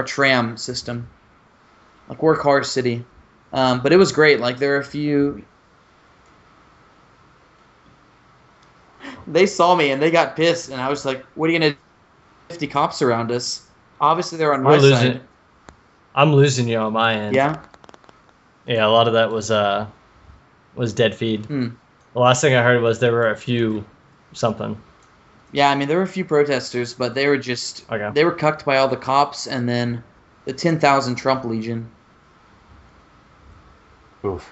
tram system. Like we're a car city, but it was great. Like there are a few. They saw me and they got pissed, and I was like, "What are you gonna do? 50 cops around us? Obviously they're on my side." I'm losing you on my end. Yeah. Yeah, a lot of that was dead feed. Hmm. The last thing I heard was there were a few something. Yeah, I mean there were a few protesters, but they were just Okay. they were cucked by all the cops and then the 10,000 Trump Legion. Oof.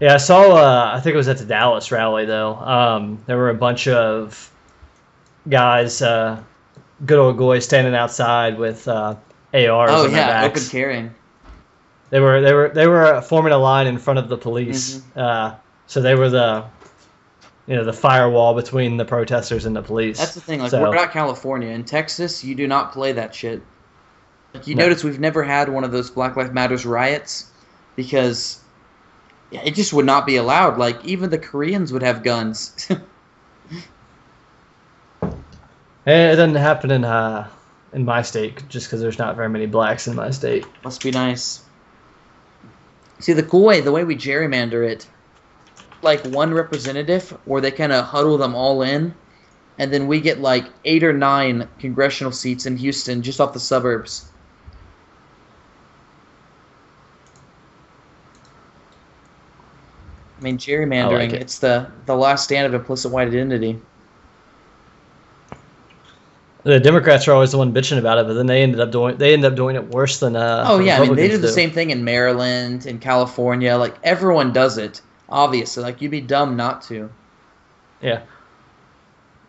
Yeah, I saw. I think it was at the Dallas rally though. There were a bunch of guys, good old goys, standing outside with ARs Oh on their yeah, backs. open carrying. They were forming a line in front of the police. So they were the firewall between the protesters and the police. That's the thing. Like So- we're not California. In Texas, you do not play that shit. Like you No. notice we've never had one of those Black Lives Matters riots because it just would not be allowed. Like even the Koreans would have guns. It doesn't happen in my state just because there's not very many blacks in my state. Must be nice. See the way we gerrymander it, like one representative, where they kind of huddle them all in, and then we get like 8 or 9 congressional seats in Houston just off the suburbs. I mean, gerrymandering, I like it. it's the last stand of implicit white identity. The Democrats are always the one bitching about it, but then they ended up doing it worse than Oh, the yeah, I mean, they Republicans do the do. same thing in Maryland, in California. Like, everyone does it, obviously. Like, you'd be dumb not to. Yeah.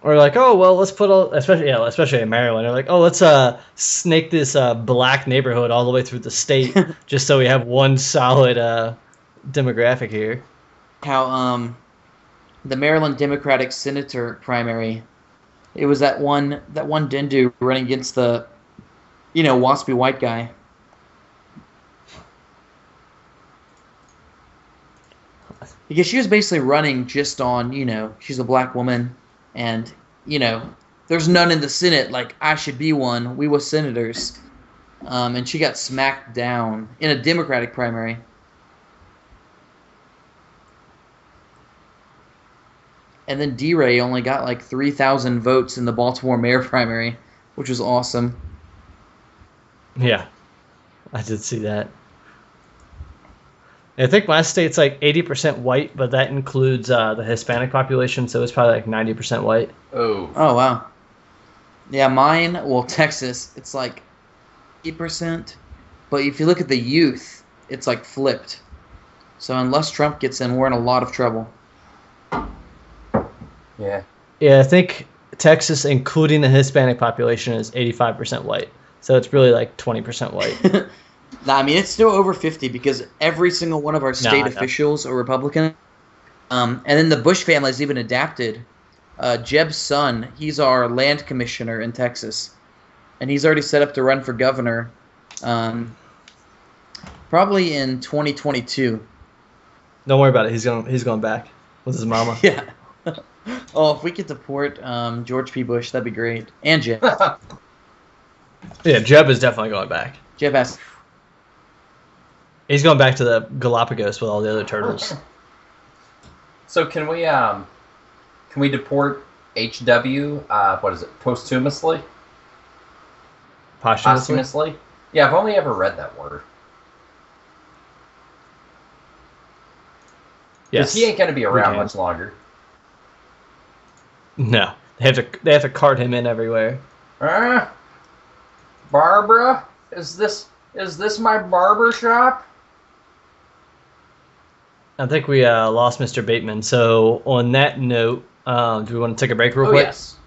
Or like, oh well, let's put especially in Maryland. They're like, oh, let's snake this black neighborhood all the way through the state just so we have one solid demographic here. How the Maryland Democratic Senator primary, it was that one Dindu running against the, waspy white guy. Because she was basically running just on, she's a black woman, and, there's none in the Senate, like, I should be one, we was senators. And she got smacked down in a Democratic primary. And then D-Ray only got like 3,000 votes in the Baltimore mayor primary, which was awesome. Yeah, I did see that. I think my state's like 80% white, but that includes the Hispanic population, so it's probably like 90% white. Oh. Oh, wow. Yeah, Texas, it's like 8%. But if you look at the youth, it's like flipped. So unless Trump gets in, we're in a lot of trouble. Yeah. Yeah, I think Texas, including the Hispanic population, is 85% white. So it's really like 20% white. Nah, I mean, it's still over 50 because every single one of our state I know. officials are Republican. And then the Bush family's even adapted. Jeb's son, he's our land commissioner in Texas. And he's already set up to run for governor probably in 2022. Don't worry about it. He's going back with his mama. Yeah. Oh, if we could deport George P. Bush, that'd be great. And Jeb. Yeah, Jeb is definitely going back. Jeb has... He's going back to the Galapagos with all the other turtles. So can we deport HW? What is it? Posthumously? Posthumously? Yeah, I've only ever read that word. Yes. Because he ain't going to be around can. much longer. No. They have to cart him in everywhere. Barbara, is this my barber shop? I think we lost Mr. Bateman. So on that note, do we want to take a break real quick? Yes.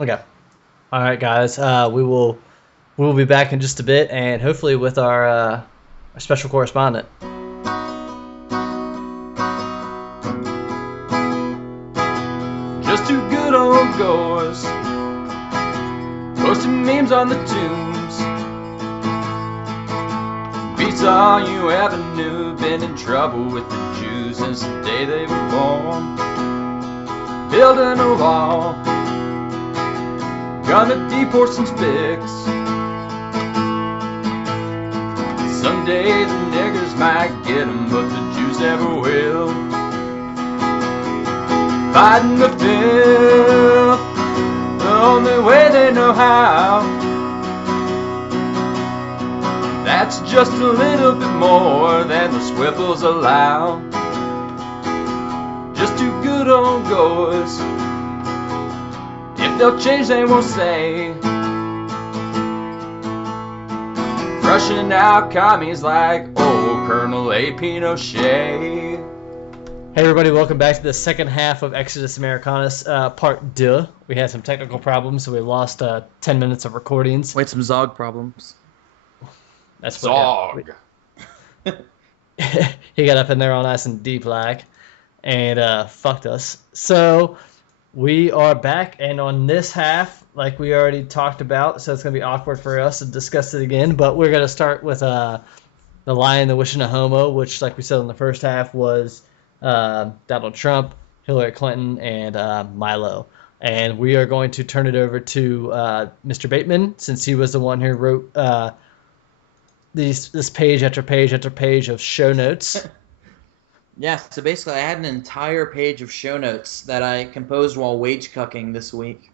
Okay. All right, guys. We will be back in just a bit, and hopefully with our special correspondent. on goes, posting memes on the tombs. Beats all you ever knew. Been in trouble with the Jews since the day they were born. Building a wall, gonna deport some spics. Someday the niggers might get 'em, but the Jews never will. Fighting the filth the only way they know how. That's just a little bit more than the Swiffles allow. Just two good old goers. If they'll change, they won't say. Crushing out commies like old Colonel A. Pinochet. Hey everybody, welcome back to the second half of Exodus Americanus, part 2. We had some technical problems, so we lost 10 minutes of recordings. Wait, some Zog problems. That's Zog. He got up in there all nice and deep like, and fucked us. So we are back, and on this half, like we already talked about, so it's going to be awkward for us to discuss it again, but we're going to start with the Lion, the Wishing a Homo, which, like we said in the first half, was Donald Trump, Hillary Clinton, and Milo. And we are going to turn it over to Mr. Bateman, since he was the one who wrote this page after page after page of show notes. Yeah, so basically I had an entire page of show notes that I composed while wage cucking this week.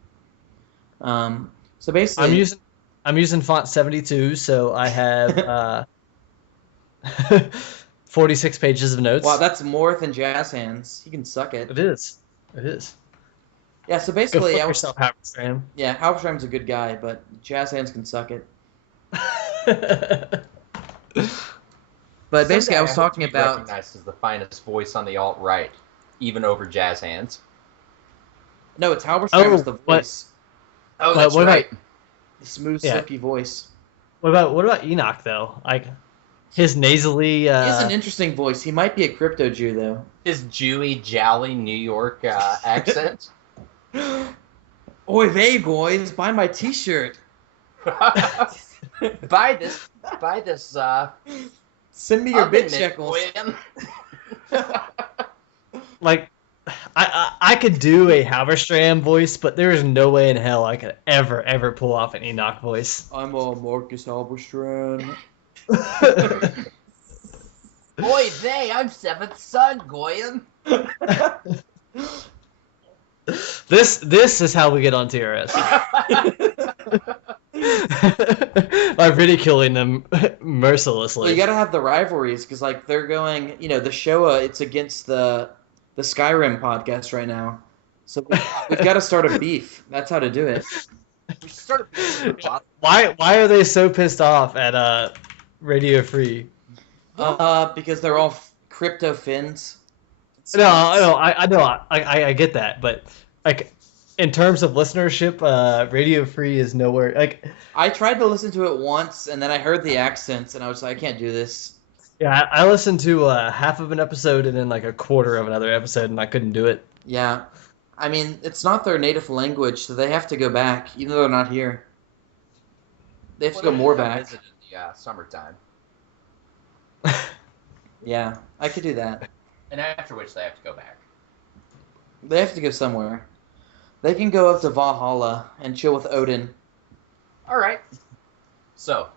So basically I'm using font 72, so I have 46 pages of notes. Wow, that's more than Jazz Hands. He can suck it. It is. Yeah, so Go basically fuck yourself, Halberstram. Yeah, Halberstram's a good guy, but Jazz Hands can suck it. But basically, I was talking about recognized as the finest voice on the alt-right, even over Jazz Hands. No, it's Halberstram is the voice. Oh, that's right. The smooth, Yeah. silky voice. What about Enoch though? Like his nasally. He has an interesting voice. He might be a crypto Jew though. His Jewy, jolly New York accent. Oy vey, boys! Buy my T-shirt. Buy this. Send me your oven bitch mitt, shekels. William. Like, I could do a Halberstram voice, but there is no way in hell I could ever pull off an Enoch voice. I'm a Marcus Halberstram. Boy, I'm seventh son, Goyim. This is how we get on TRS. By ridiculing them mercilessly. Well, you gotta have the rivalries, because, like, they're going, the Showa, it's against the Skyrim podcast right now. So we've got to start a beef. That's how to do it. We started. Why are they so pissed off at Radio Free? Because they're all crypto Finns. No, I know, I get that, but like in terms of listenership, Radio Free is nowhere. Like I tried to listen to it once, and then I heard the accents, and I was like, I can't do this. Yeah, I listened to half of an episode and then like a quarter of another episode, and I couldn't do it. Yeah, I mean, it's not their native language, so they have to go back, even though they're not here. They have to go more back. Visit in the summertime. Yeah, I could do that. And after which they have to go back. They have to go somewhere. They can go up to Valhalla and chill with Odin. All right. So,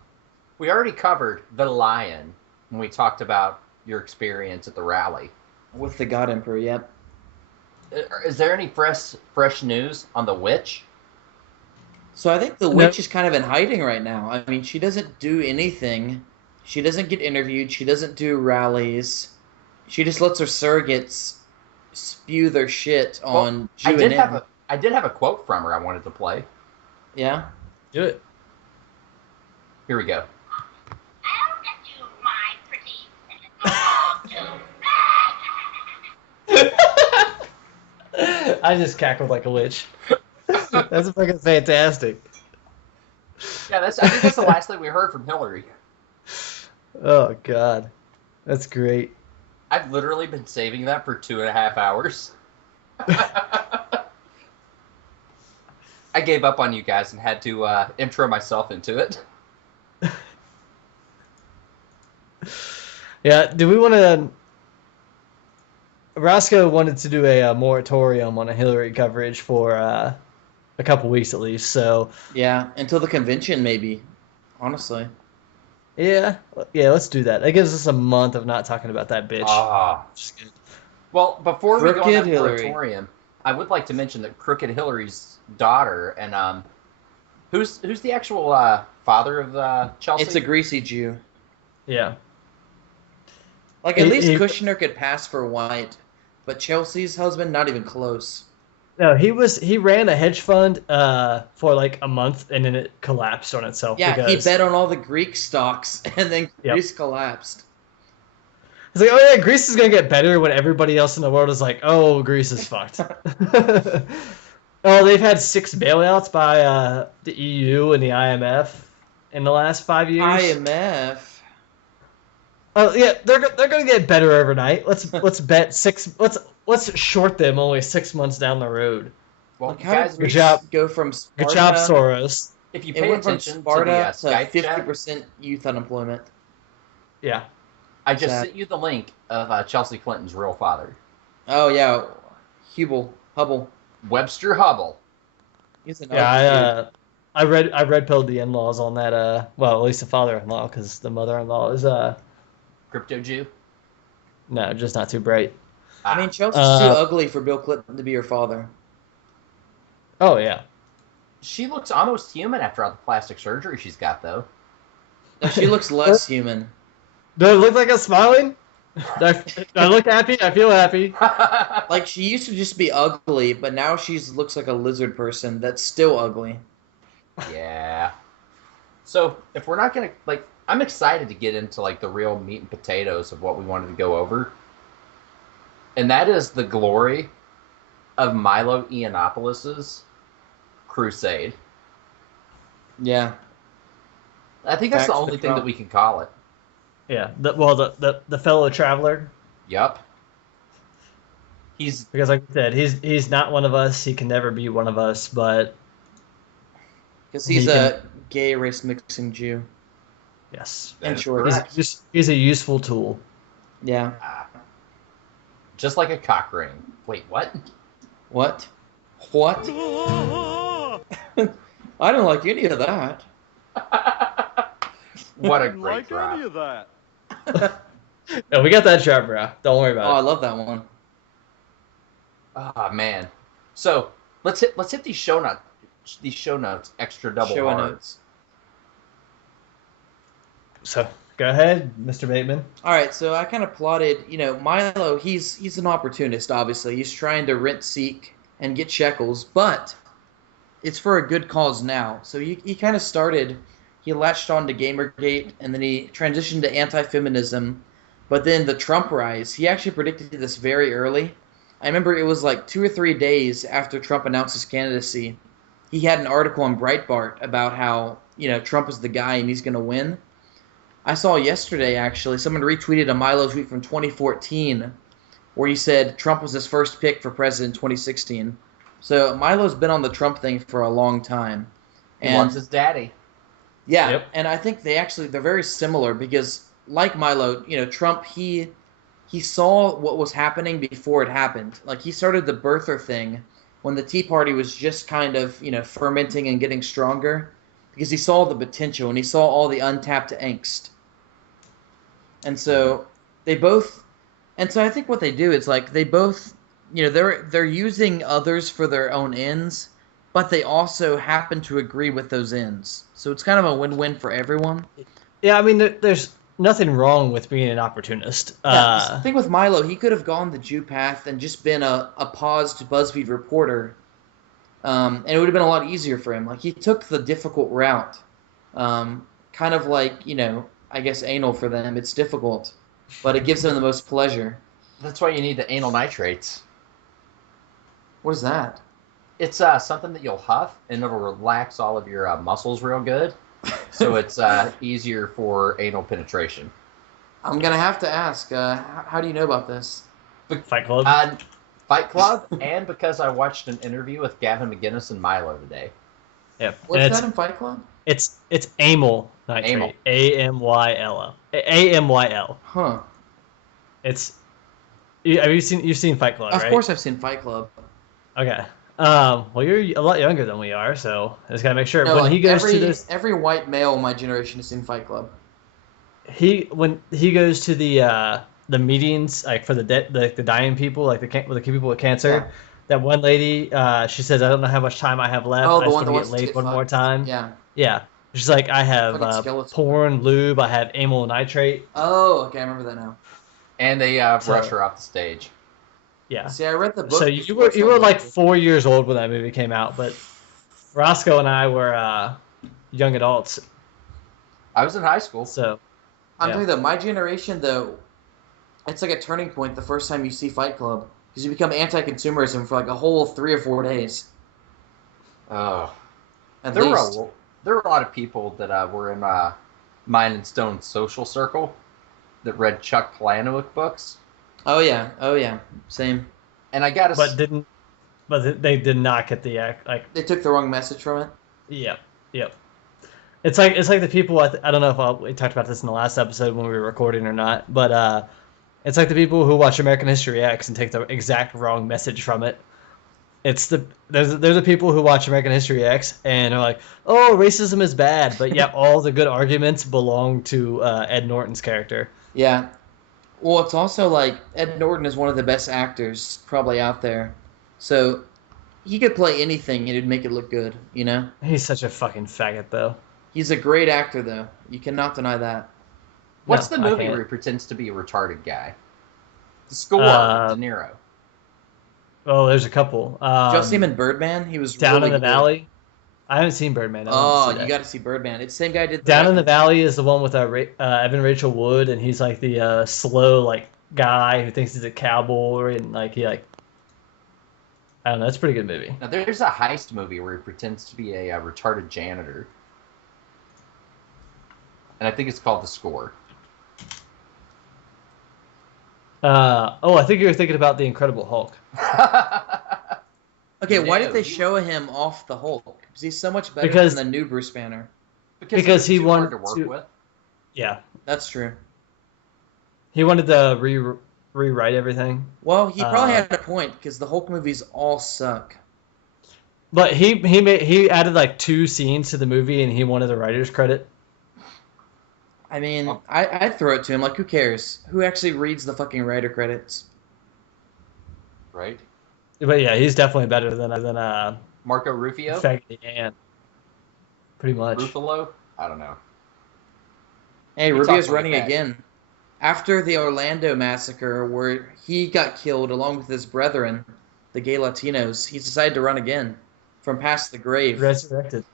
we already covered the Lion when we talked about your experience at the rally. With the God Emperor, yep. Is there any fresh news on the witch? So I think the witch is kind of in hiding right now. I mean, she doesn't do anything. She doesn't get interviewed. She doesn't do rallies. She just lets her surrogates spew their shit on I did have a quote from her I wanted to play. Yeah? Do it. Here we go. I'll get you, my pretty I just cackled like a witch. That's fucking fantastic. Yeah, I think that's the last thing we heard from Hillary. Oh God, that's great. I've literally been saving that for 2.5 hours. I gave up on you guys and had to intro myself into it. Yeah, do we want to... Roscoe wanted to do a moratorium on a Hillary coverage for a couple weeks at least, so... Yeah, until the convention, maybe. Honestly. Yeah, let's do that. That gives us a month of not talking about that bitch. Just good. Well, before we go on that Hillary. moratorium, I would like to mention that Crooked Hillary's daughter, and who's the actual father of Chelsea? It's a greasy Jew. Yeah. Like, at least Kushner could pass for white, but Chelsea's husband, not even close. No, he ran a hedge fund for like a month, and then it collapsed on itself. Yeah, because... he bet on all the Greek stocks, and then Greece collapsed. It's like, oh yeah, Greece is gonna get better when everybody else in the world is like, oh, Greece is fucked. Oh, they've had 6 bailouts by the EU and the IMF in the last 5 years. IMF. Oh yeah, they're gonna get better overnight. Let's bet 6. Let's short them only 6 months down the road. Well, Like, guys, good job. Go from Sparta, Good job, Soros. if you It pay went from attention to the Sparta to Skype chat, 50% youth unemployment. Yeah. I just Chat. sent you the link of Chelsea Clinton's real father, Oh yeah, Hubble. Webster Hubble. He's an Yeah, I red pilled the in-laws on that. Well, at least the father-in-law, because the mother-in-law is Crypto Jew. no, just not too bright. I mean, Chelsea's too ugly for Bill Clinton to be her father. Oh yeah. She looks almost human after all the plastic surgery she's got, though. No, she looks less human. Do I look like I'm smiling? Do I look happy? I feel happy. Like, she used to just be ugly, but now looks like a lizard person that's still ugly. Yeah. So, if we're not going to, like, I'm excited to get into, like, the real meat and potatoes of what we wanted to go over. And that is the glory of Milo Yiannopoulos' crusade. Yeah. I think that's Back the to only the thing that Trump. we can call it. Yeah. The fellow traveler. Yup. He's Because like I said, he's not one of us. He can never be one of us. But Because he's He a gay race mixing Jew. yes, In is short. correct. he's a useful tool. Yeah. Just like a cock ring. Wait, what? What? What? I don't like any of that. What a Didn't great like drop. any of that. No, we got that drop, bro. Don't worry Oh, about I it. love that one. Ah, man. So let's hit these show notes extra double Show hard. notes. So go ahead, Mr. Bateman. All right, so I kind of plotted, Milo, he's an opportunist, obviously. He's trying to rent seek and get shekels, but it's for a good cause now. So he kind of started, he latched on to Gamergate, and then he transitioned to anti-feminism. But then the Trump rise, he actually predicted this very early. I remember it was like 2 or 3 days after Trump announced his candidacy. He had an article on Breitbart about how, Trump is the guy and he's going to win. I saw yesterday, actually, someone retweeted a Milo tweet from 2014 where he said Trump was his first pick for president in 2016. So Milo's been on the Trump thing for a long time. He And loves his daddy. yeah, Yep. and I think they're very similar because, like Milo, Trump, he saw what was happening before it happened. Like, he started the birther thing when the Tea Party was just kind of, fermenting and getting stronger because he saw the potential and he saw all the untapped angst. And so I think what they do is like they both, they're using others for their own ends, but they also happen to agree with those ends. So it's kind of a win-win for everyone. Yeah, I mean, there's nothing wrong with being an opportunist. The thing with Milo, he could have gone the Jew path and just been a paused BuzzFeed reporter, and it would have been a lot easier for him. Like, he took the difficult route, kind of like, I guess anal for them. It's difficult, but it gives them the most pleasure. That's why you need the anal nitrates. What is that? It's something that you'll huff, and it'll relax all of your muscles real good. So it's easier for anal penetration. I'm going to have to ask, how do you know about this? Fight Club. Fight Club, and because I watched an interview with Gavin McInnes and Milo today. Yep. What's And that in Fight Club? it's amyl nitrate. Amyl. AMYL. AMYL. Huh. It's. Have you've seen Fight Club, right? Of course I've seen Fight Club. Okay. Well, you're a lot younger than we are, so I just gotta make sure. No, When like he goes every, to this, every white male in my generation has seen Fight Club. when he goes to the meetings, like for the dying people, like the people with cancer. Yeah. That one lady, she says, "I don't know how much time I have left. Oh, I the just one that want wants to to get laid get one more fucked. time." Yeah. Yeah. She's like, "I have Fucking skeleton. porn, lube. I have amyl nitrate." Oh, okay, I remember that now. And they rush her off the stage. Yeah. See, I read the book. So you were like 4 years old when that movie came out, but Roscoe and I were young adults. I was in high school. So I'm yeah. telling you though, my generation though, it's like a turning point the first time you see Fight Club because you become anti-consumerism for like a whole 3 or 4 days. Oh, At there least. were a lot of people that were in mine and Stone's social circle that read Chuck Palahniuk books. Oh yeah, same. And I gotta. But they did not get the like. They took the wrong message from it. Yep. It's like the people. I don't know if we talked about this in the last episode when we were recording or not, but it's like the people who watch American History X and take the exact wrong message from it. There's the people who watch American History X and are like, oh, racism is bad, but yeah, all the good arguments belong to Ed Norton's character. Yeah. Well, it's also like Ed Norton is one of the best actors probably out there, so he could play anything and it'd make it look good. You know. He's such a fucking faggot, though. He's a great actor, though. You cannot deny that. What's the movie can't. where he pretends to be a retarded guy? The Score, De Niro. Oh, there's a couple. Did y'all see him in Birdman? He was Down really in the good. Valley. I haven't seen Birdman. You got to see Birdman. It's the same guy did. Down in the Valley is the one with Evan Rachel Wood, and he's like the slow like guy who thinks he's a cowboy, and like he like. I don't know. It's a pretty good movie. Now there's a heist movie where he pretends to be a retarded janitor, and I think it's called The Score. I think you were thinking about the Incredible Hulk. Okay, why did No, they he- show him off the Hulk? Because he's so much better Because- than the new Bruce Banner. Because he was too hard wanted to work to- with. Yeah, That's true. he wanted to rewrite everything. Well, he probably had a point because the Hulk movies all suck. But he added like 2 scenes to the movie, and he wanted the writer's credit. I mean, I'd throw it to him. Like, who cares? Who actually reads the fucking writer credits? Right? But yeah, he's definitely better than Marco Rufio? Faggy Ant. Pretty much. Ruffalo? I don't know. Hey, He Rubio's talks like running that. again. After the Orlando massacre, where he got killed along with his brethren, the gay Latinos, he's decided to run again from past the grave, Resurrected.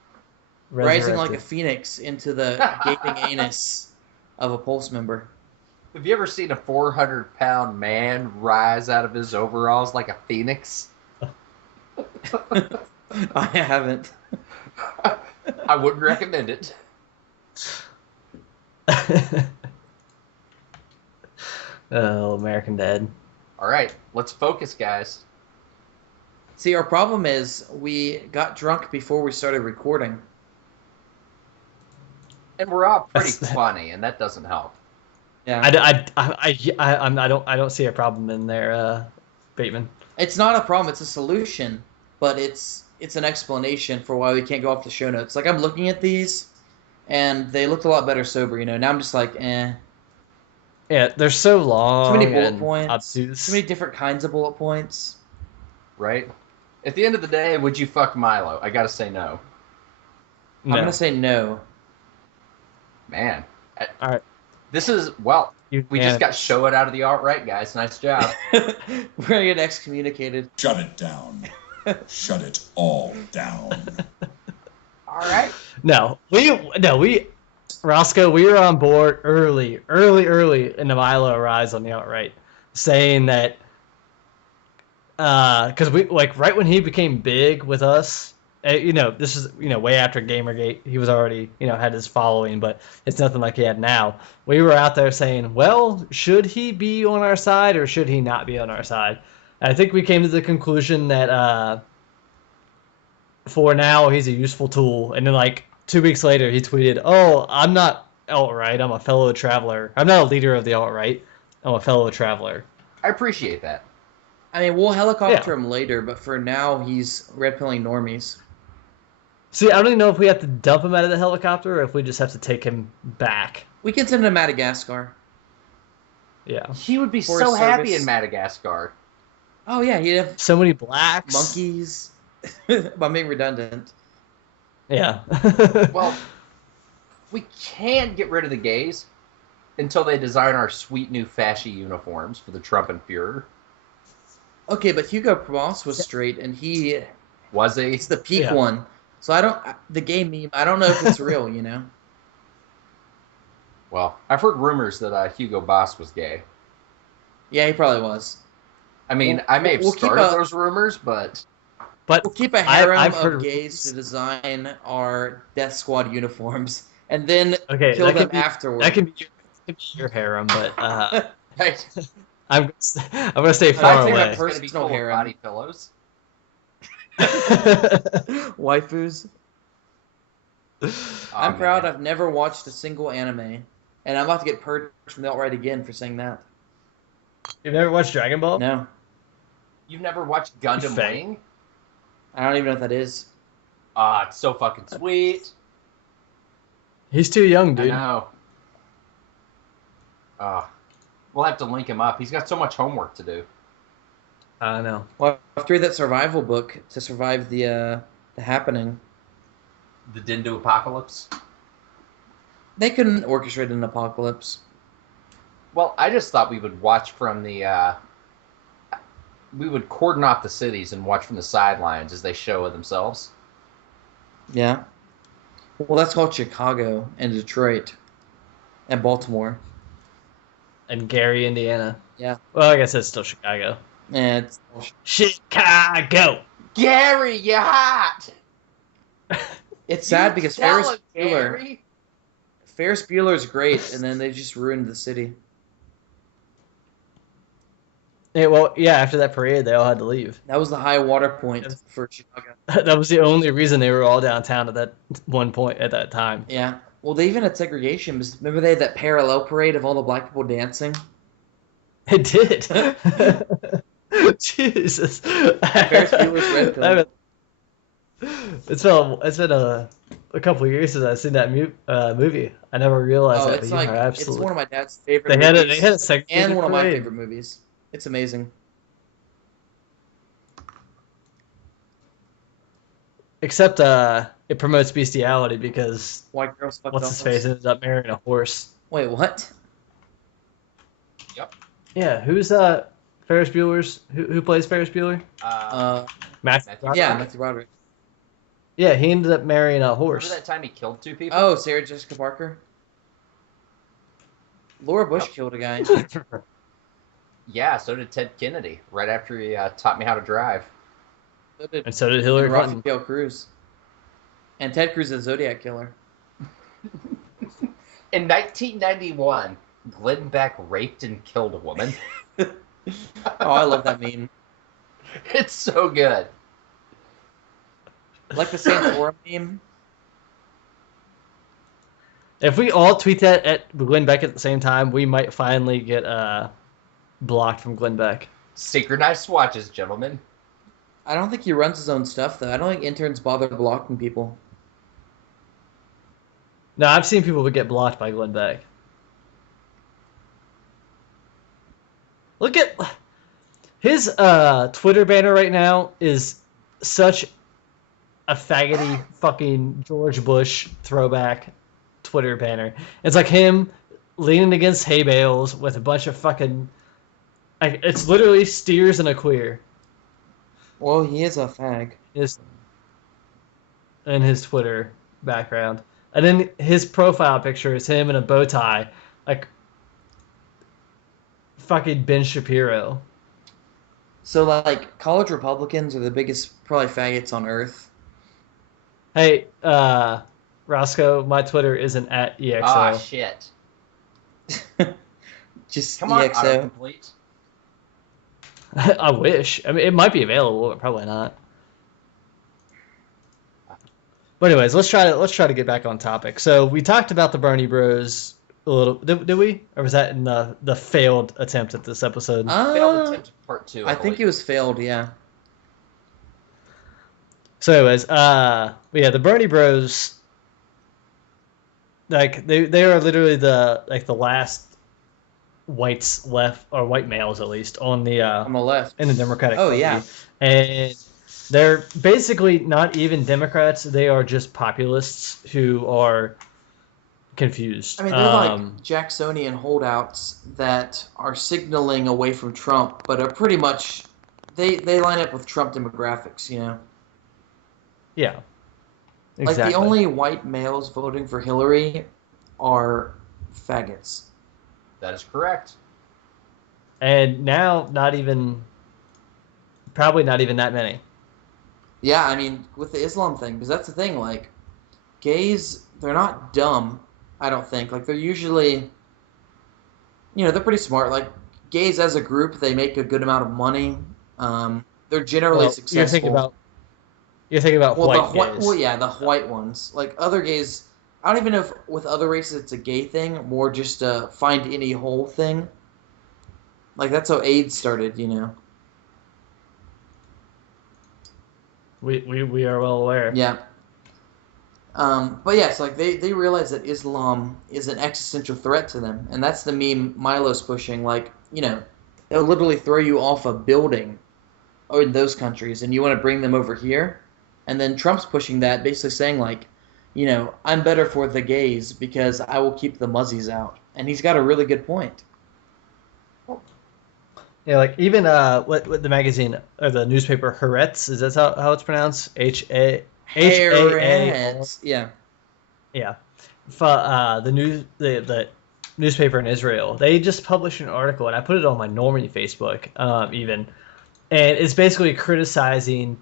rising like a phoenix into the gaping anus of a Pulse member. Have you ever seen a 400-pound man rise out of his overalls like a phoenix? I haven't. I wouldn't recommend it. Oh, American Dad. All right, let's focus, guys. See, our problem is we got drunk before we started recording. And we're all pretty That's- funny, and that doesn't help. Yeah. I don't see a problem in there, Bateman. It's not a problem, it's a solution, but it's an explanation for why we can't go off the show notes. Like, I'm looking at these, and they looked a lot better sober, you know. Now I'm just like, eh. Yeah, they're so long. Too many bullet and points. obtuse. Too many different kinds of bullet points. Right? At the end of the day, would you fuck Milo? I gotta say no. I'm going to say no. Man. All right. This is, well, we just got showed out of the outright, guys. Nice job. We're going to get excommunicated. Shut it down. Shut it all down. All right. Roscoe, we were on board early in the Milo rise on the outright, saying that because we like right when he became big with us, this is way after Gamergate. He was already had his following, but it's nothing like he had now. We were out there saying, well, should he be on our side or should he not be on our side? And I think we came to the conclusion that for now, he's a useful tool. And then, like, 2 weeks later, he tweeted, "Oh, I'm not alt-right. I'm a fellow traveler. I'm not a leader of the alt-right. I'm a fellow traveler." I appreciate that. I mean, we'll helicopter him later, but for now, he's red-pilling normies. See, I don't even know if we have to dump him out of the helicopter or if we just have to take him back. We can send him to Madagascar. Yeah. He would be For so his happy service. in Madagascar. Oh, yeah, he'd have So many blacks. monkeys. I'm being redundant. Yeah. Well, we can't get rid of the gays until they design our sweet new fasci uniforms for the Trump and Fuhrer. Okay, but Hugo Prass was straight, and he's Was he? the peak Yeah. one. So the gay meme, I don't know if it's real, you know? Well, I've heard rumors that Hugo Boss was gay. Yeah, he probably was. I mean, We'll- I may have we'll keep started a- those rumors, but But We'll keep a harem I've of heard gays to design our Death Squad uniforms, and then Okay, kill that them can be- afterwards. that can be your harem, but right. I'm gonna stay I far think away. It's going to be Personal full of harem. body pillows. Waifus. Oh, I'm proud man. I've never watched a single anime, and I'm about to get purged from the alt-right again for saying that. You've never watched Dragon Ball? No, You've never watched Gundam Fake. Wing? I don't even know what that is. It's so fucking sweet. He's too young, I dude. know. We'll have to link him up. He's got so much homework to do. I know. Well, I have to read that survival book to survive the happening. The Dindu Apocalypse. They couldn't orchestrate an apocalypse. Well, I just thought we would watch from the... we would cordon off the cities and watch from the sidelines as they show themselves. Yeah. Well, that's called Chicago and Detroit and Baltimore. And Gary, Indiana. Yeah. Well, I guess it's still Chicago. And it's Chicago! Gary, you hot! It's sad because Tell Ferris him, Bueller is great, and then they just ruined the city. Yeah, well, yeah, after that parade, they all had to leave. That was the high water point for Chicago. That was the only reason they were all downtown at that one point at that time. Yeah. Well, they even had segregation. Remember they had that parallel parade of all the black people dancing? It did. Jesus. Ferris Bueller's Red Pill. It's been a couple of years since I've seen that movie. I never realized that. It's but you like are it's absolutely. one of my dad's favorite They had movies. a segregated and one of my parade. favorite movies. It's amazing. Except it promotes bestiality because White girls fuck what's his dolphins. face ended up marrying a horse. Wait, what? Yeah, who's Ferris Bueller's who plays Ferris Bueller? Matthew. Matthew Yeah, Broderick. Matthew Broderick. Yeah, he ended up marrying a Remember horse. that time he killed 2 people? Oh, Sarah Jessica Parker. Laura Bush killed a guy. Yeah, so did Ted Kennedy, right after he taught me how to drive. So did And so did Hillary Clinton. Rafael Cruz. And Ted Cruz is a Zodiac killer. In 1991, Glenn Beck raped and killed a woman. Oh, I love that meme. It's so good. Like the Santorum meme. If we all tweet that at Glenn Beck at the same time, we might finally get blocked from Glenn Beck. Synchronized swatches, gentlemen. I don't think he runs his own stuff, though. I don't think interns bother blocking people. No, I've seen people get blocked by Glenn Beck. Look at his Twitter banner right now is such a faggoty fucking George Bush throwback Twitter banner. It's like him leaning against hay bales with a bunch of fucking... it's literally steers and a queer. Well, he is a fag. In his Twitter background. And then his profile picture is him in a bow tie. Like fucking Ben Shapiro. So, like, college Republicans are the biggest, probably, faggots on Earth. Hey, Roscoe, my Twitter isn't at EXO. Ah, shit. Just Come on, EXO. autocomplete. I wish. I mean, it might be available, but probably not. But anyways, let's try to get back on topic. So we talked about the Bernie Bros a little. Did we? Or was that in the failed attempt at this episode? Failed attempt at part 2. I think it was failed. Yeah. So anyways, yeah, the Bernie Bros. Like they are literally the last whites left, or white males at least, on the left in the Democratic Oh Party. yeah. And they're basically not even Democrats. They are just populists who are confused. I mean, they're like Jacksonian holdouts that are signaling away from Trump, but are pretty much they line up with Trump demographics, you know. Yeah. Exactly. Like the only white males voting for Hillary are faggots. That is correct. And now, probably not even that many. Yeah, I mean, with the Islam thing, because that's the thing, like, gays, they're not dumb, I don't think. Like, they're usually, they're pretty smart. Like, gays as a group, they make a good amount of money. They're generally successful. You're thinking about white gays. Well, yeah, the white ones. Like, other gays, I don't even know if with other races it's a gay thing, more just a find any hole thing. Like, that's how AIDS started, We are well aware. Yeah. But yes, like they realize that Islam is an existential threat to them, and that's the meme Milo's pushing. Like, they'll literally throw you off a building, or in those countries, and you want to bring them over here, and then Trump's pushing that, basically saying like, I'm better for the gays because I will keep the muzzies out, and he's got a really good point. Yeah, like even what the magazine or the newspaper Haaretz, is that how it's pronounced? Haaretz. Yeah. Yeah. The newspaper in Israel, they just published an article, and I put it on my Normie Facebook, even, and it's basically criticizing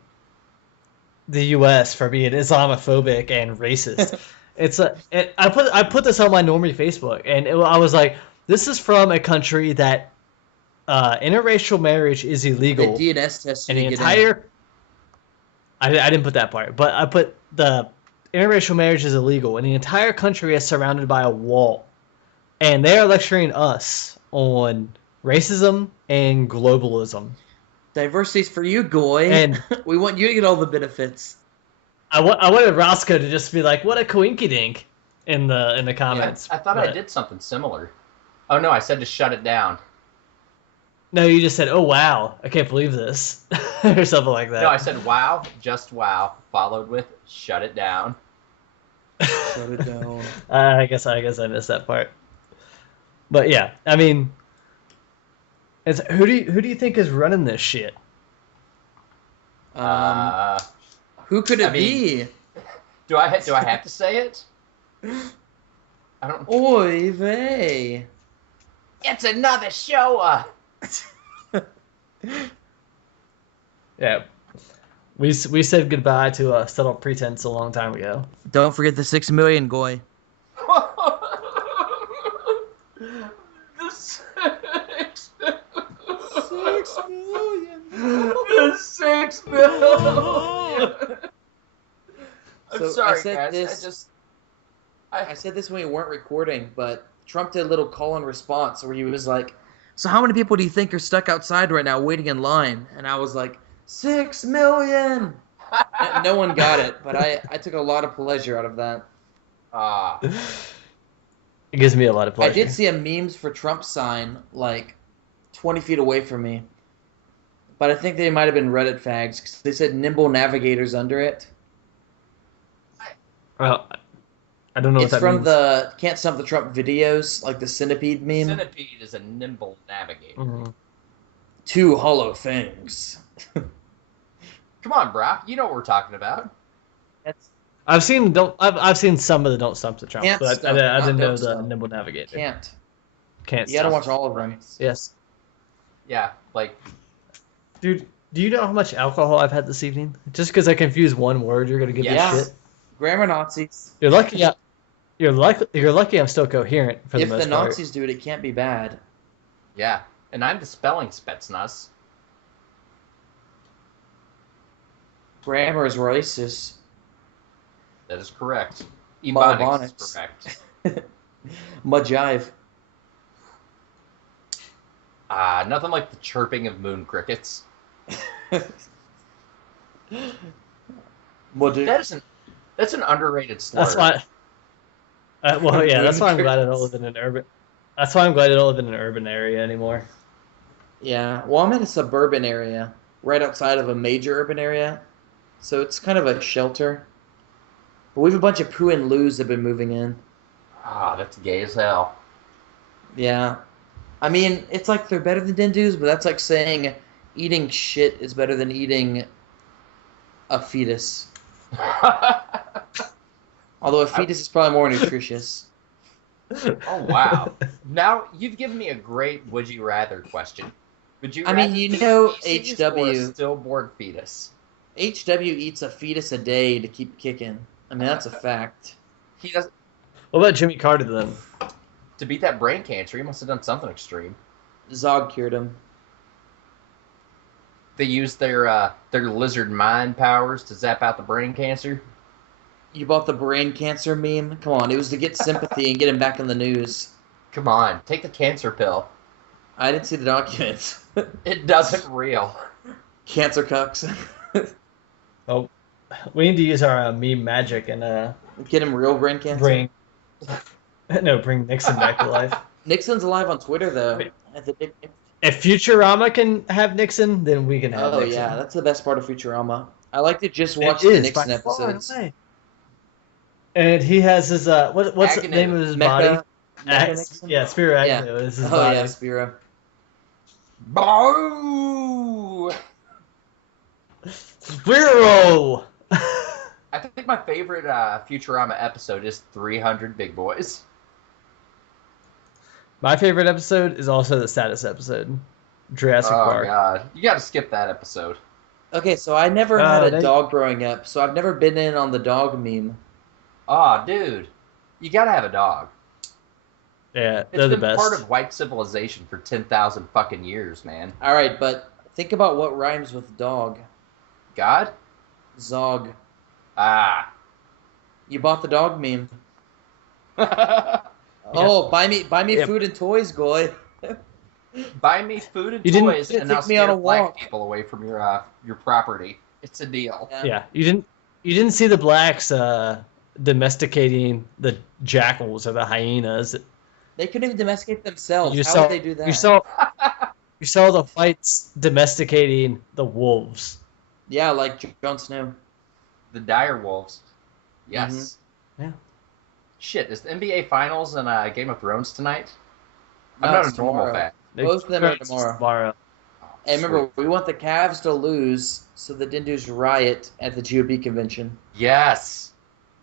the U.S. for being Islamophobic and racist. I put this on my Normie Facebook, and I was like, this is from a country that interracial marriage is illegal. The DNS test. And the entire. I didn't put that part, but I put the interracial marriage is illegal, and the entire country is surrounded by a wall, and they are lecturing us on racism and globalism. Diversity's for you, Goy. And we want you to get all the benefits. I wanted Roscoe to just be like, "What a coinkydink," in the comments. Yeah, I thought I did something similar. Oh no, I said to shut it down. No, you just said, "Oh wow, I can't believe this," or something like that. No, I said wow, just wow, followed with shut it down. Shut it down. I guess I missed that part. But yeah, I mean, who do you think is running this shit? Who could it be? Do I have to say it? I don't. Oy vey. It's another shower. Yeah, we said goodbye to subtle pretense a long time ago. Don't forget the 6 million, Goy. The 6 million. The 6 million. I'm sorry, guys. I said this when we weren't recording, but Trump did a little call and response where he was like, "So how many people do you think are stuck outside right now waiting in line?" And I was like, 6 million. No one got it, but I took a lot of pleasure out of that. It gives me a lot of pleasure. I did see a memes for Trump sign like 20 feet away from me, but I think they might have been Reddit fags because they said nimble navigators under it. Well, I don't know what that means. It's from the Can't Stump the Trump videos, like the centipede meme. Centipede is a nimble navigator. Mm-hmm. 2 hollow fangs. Come on, Brock. You know what we're talking about. I've seen some of the Don't Stump the Trump, but I didn't know the nimble navigator. Can't. You gotta watch all of them. Yes. Yeah, like. Dude, do you know how much alcohol I've had this evening? Just because I confuse one word, you're gonna give me shit. Grammar Nazis. You're lucky. Yeah. You're lucky I'm still coherent for the most part. If the Nazis do it, it can't be bad. Yeah, and I'm the spelling Spetsnaz. Grammar is racist. That is correct. Ebonics is Malbonics. correct. Majive. Nothing like the chirping of moon crickets. That's an underrated slur. That's why. Well, yeah, that's why I'm glad I don't live in an urban. That's why I'm glad I don't live in an urban area anymore. Yeah, well, I'm in a suburban area, right outside of a major urban area, so it's kind of a shelter. But we have a bunch of poo and loos that have been moving in. That's gay as hell. Yeah. I mean, it's like they're better than Dindus, but that's like saying eating shit is better than eating a fetus. Although a fetus is probably more nutritious. Oh, wow. Now, you've given me a great would you rather question. Would you rather you know fetus or a HW. stillborn fetus? HW eats a fetus a day to keep kicking. I mean, that's a fact. He does. What about Jimmy Carter then? To beat that brain cancer, he must have done something extreme. Zog cured him. They used their lizard mind powers to zap out the brain cancer. You bought the brain cancer meme? Come on, it was to get sympathy and get him back in the news. Come on, take the cancer pill. I didn't see the documents. It doesn't real. Cancer cucks. Oh, we need to use our meme magic and Get him real brain cancer. bring Nixon back to life. Nixon's alive on Twitter, though. If Futurama can have Nixon, then we can have Oh, Nixon. yeah, that's the best part of Futurama. I like to just It watch the is, Nixon by far and episodes. away. And he has his what's the Agnew. name of his Mecha- body? Mecha Nixon? Yeah, Spiro Yeah. Agnew is his Oh, body. yeah, Spiro. Boo! Spiro. I think my favorite Futurama episode is 300 Big Boys. My favorite episode is also the status episode, Jurassic Oh, Park. God. You gotta skip that episode. Okay, so I never had a they- dog growing up, so I've never been in on the dog meme. Aw, dude. You gotta have a dog. Yeah, It's they're the been best. part of white civilization for 10,000 fucking years, man. All right, but think about what rhymes with dog. God? Zog. Ah. You bought the dog meme. Buy Oh, buy me Yep. food and toys, Goy. me food and You didn't- toys, and take I'll me on scare a black walk. people away from your property. It's a deal. Yeah, you didn't see the blacks domesticating the jackals or the hyenas. They couldn't even domesticate themselves. You How saw would they do that? you saw the whites domesticating the wolves. Yeah, like Jon Snow. The dire wolves. Yes. Mm-hmm. Yeah. Shit, is the NBA Finals and Game of Thrones tonight? No, I'm not it's a normal tomorrow. fan. Both of them are tomorrow. And remember, we want the Cavs to lose so the Dindus riot at the GOP convention. Yes.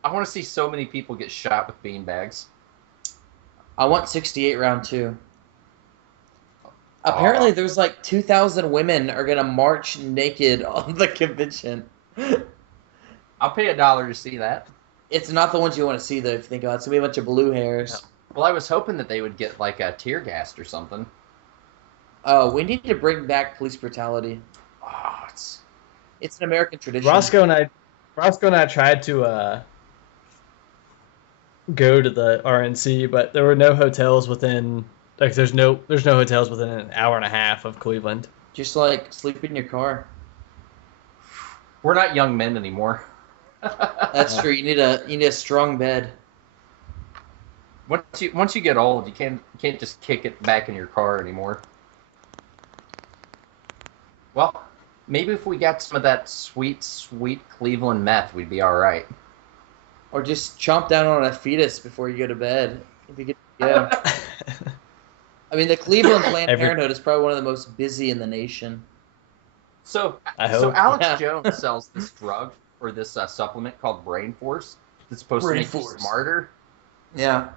I want to see so many people get shot with beanbags. I want 68 round 2. Apparently, there's like 2,000 women are going to march naked on the convention. I'll pay $1 to see that. It's not the ones you want to see, though, if you think about it. It's going to be a bunch of blue hairs. Well, I was hoping that they would get like a tear gassed or something. Oh, we need to bring back police brutality. Oh, It's an American tradition. Roscoe and I tried to go to the RNC, but there were no hotels within. Like, there's no hotels within an hour and a half of Cleveland. Just like sleep in your car. We're not young men anymore. That's true. You need a strong bed. Once you get old, you can't just kick it back in your car anymore. Well, maybe if we got some of that sweet, sweet Cleveland meth, we'd be all right. Or just chomp down on a fetus before you go to bed. If you get go. I mean, the Cleveland Planned Parenthood is probably one of the most busy in the nation. So I hope. Alex Yeah. Jones sells this drug or this supplement called Brain Force that's supposed to make you smarter. Yeah.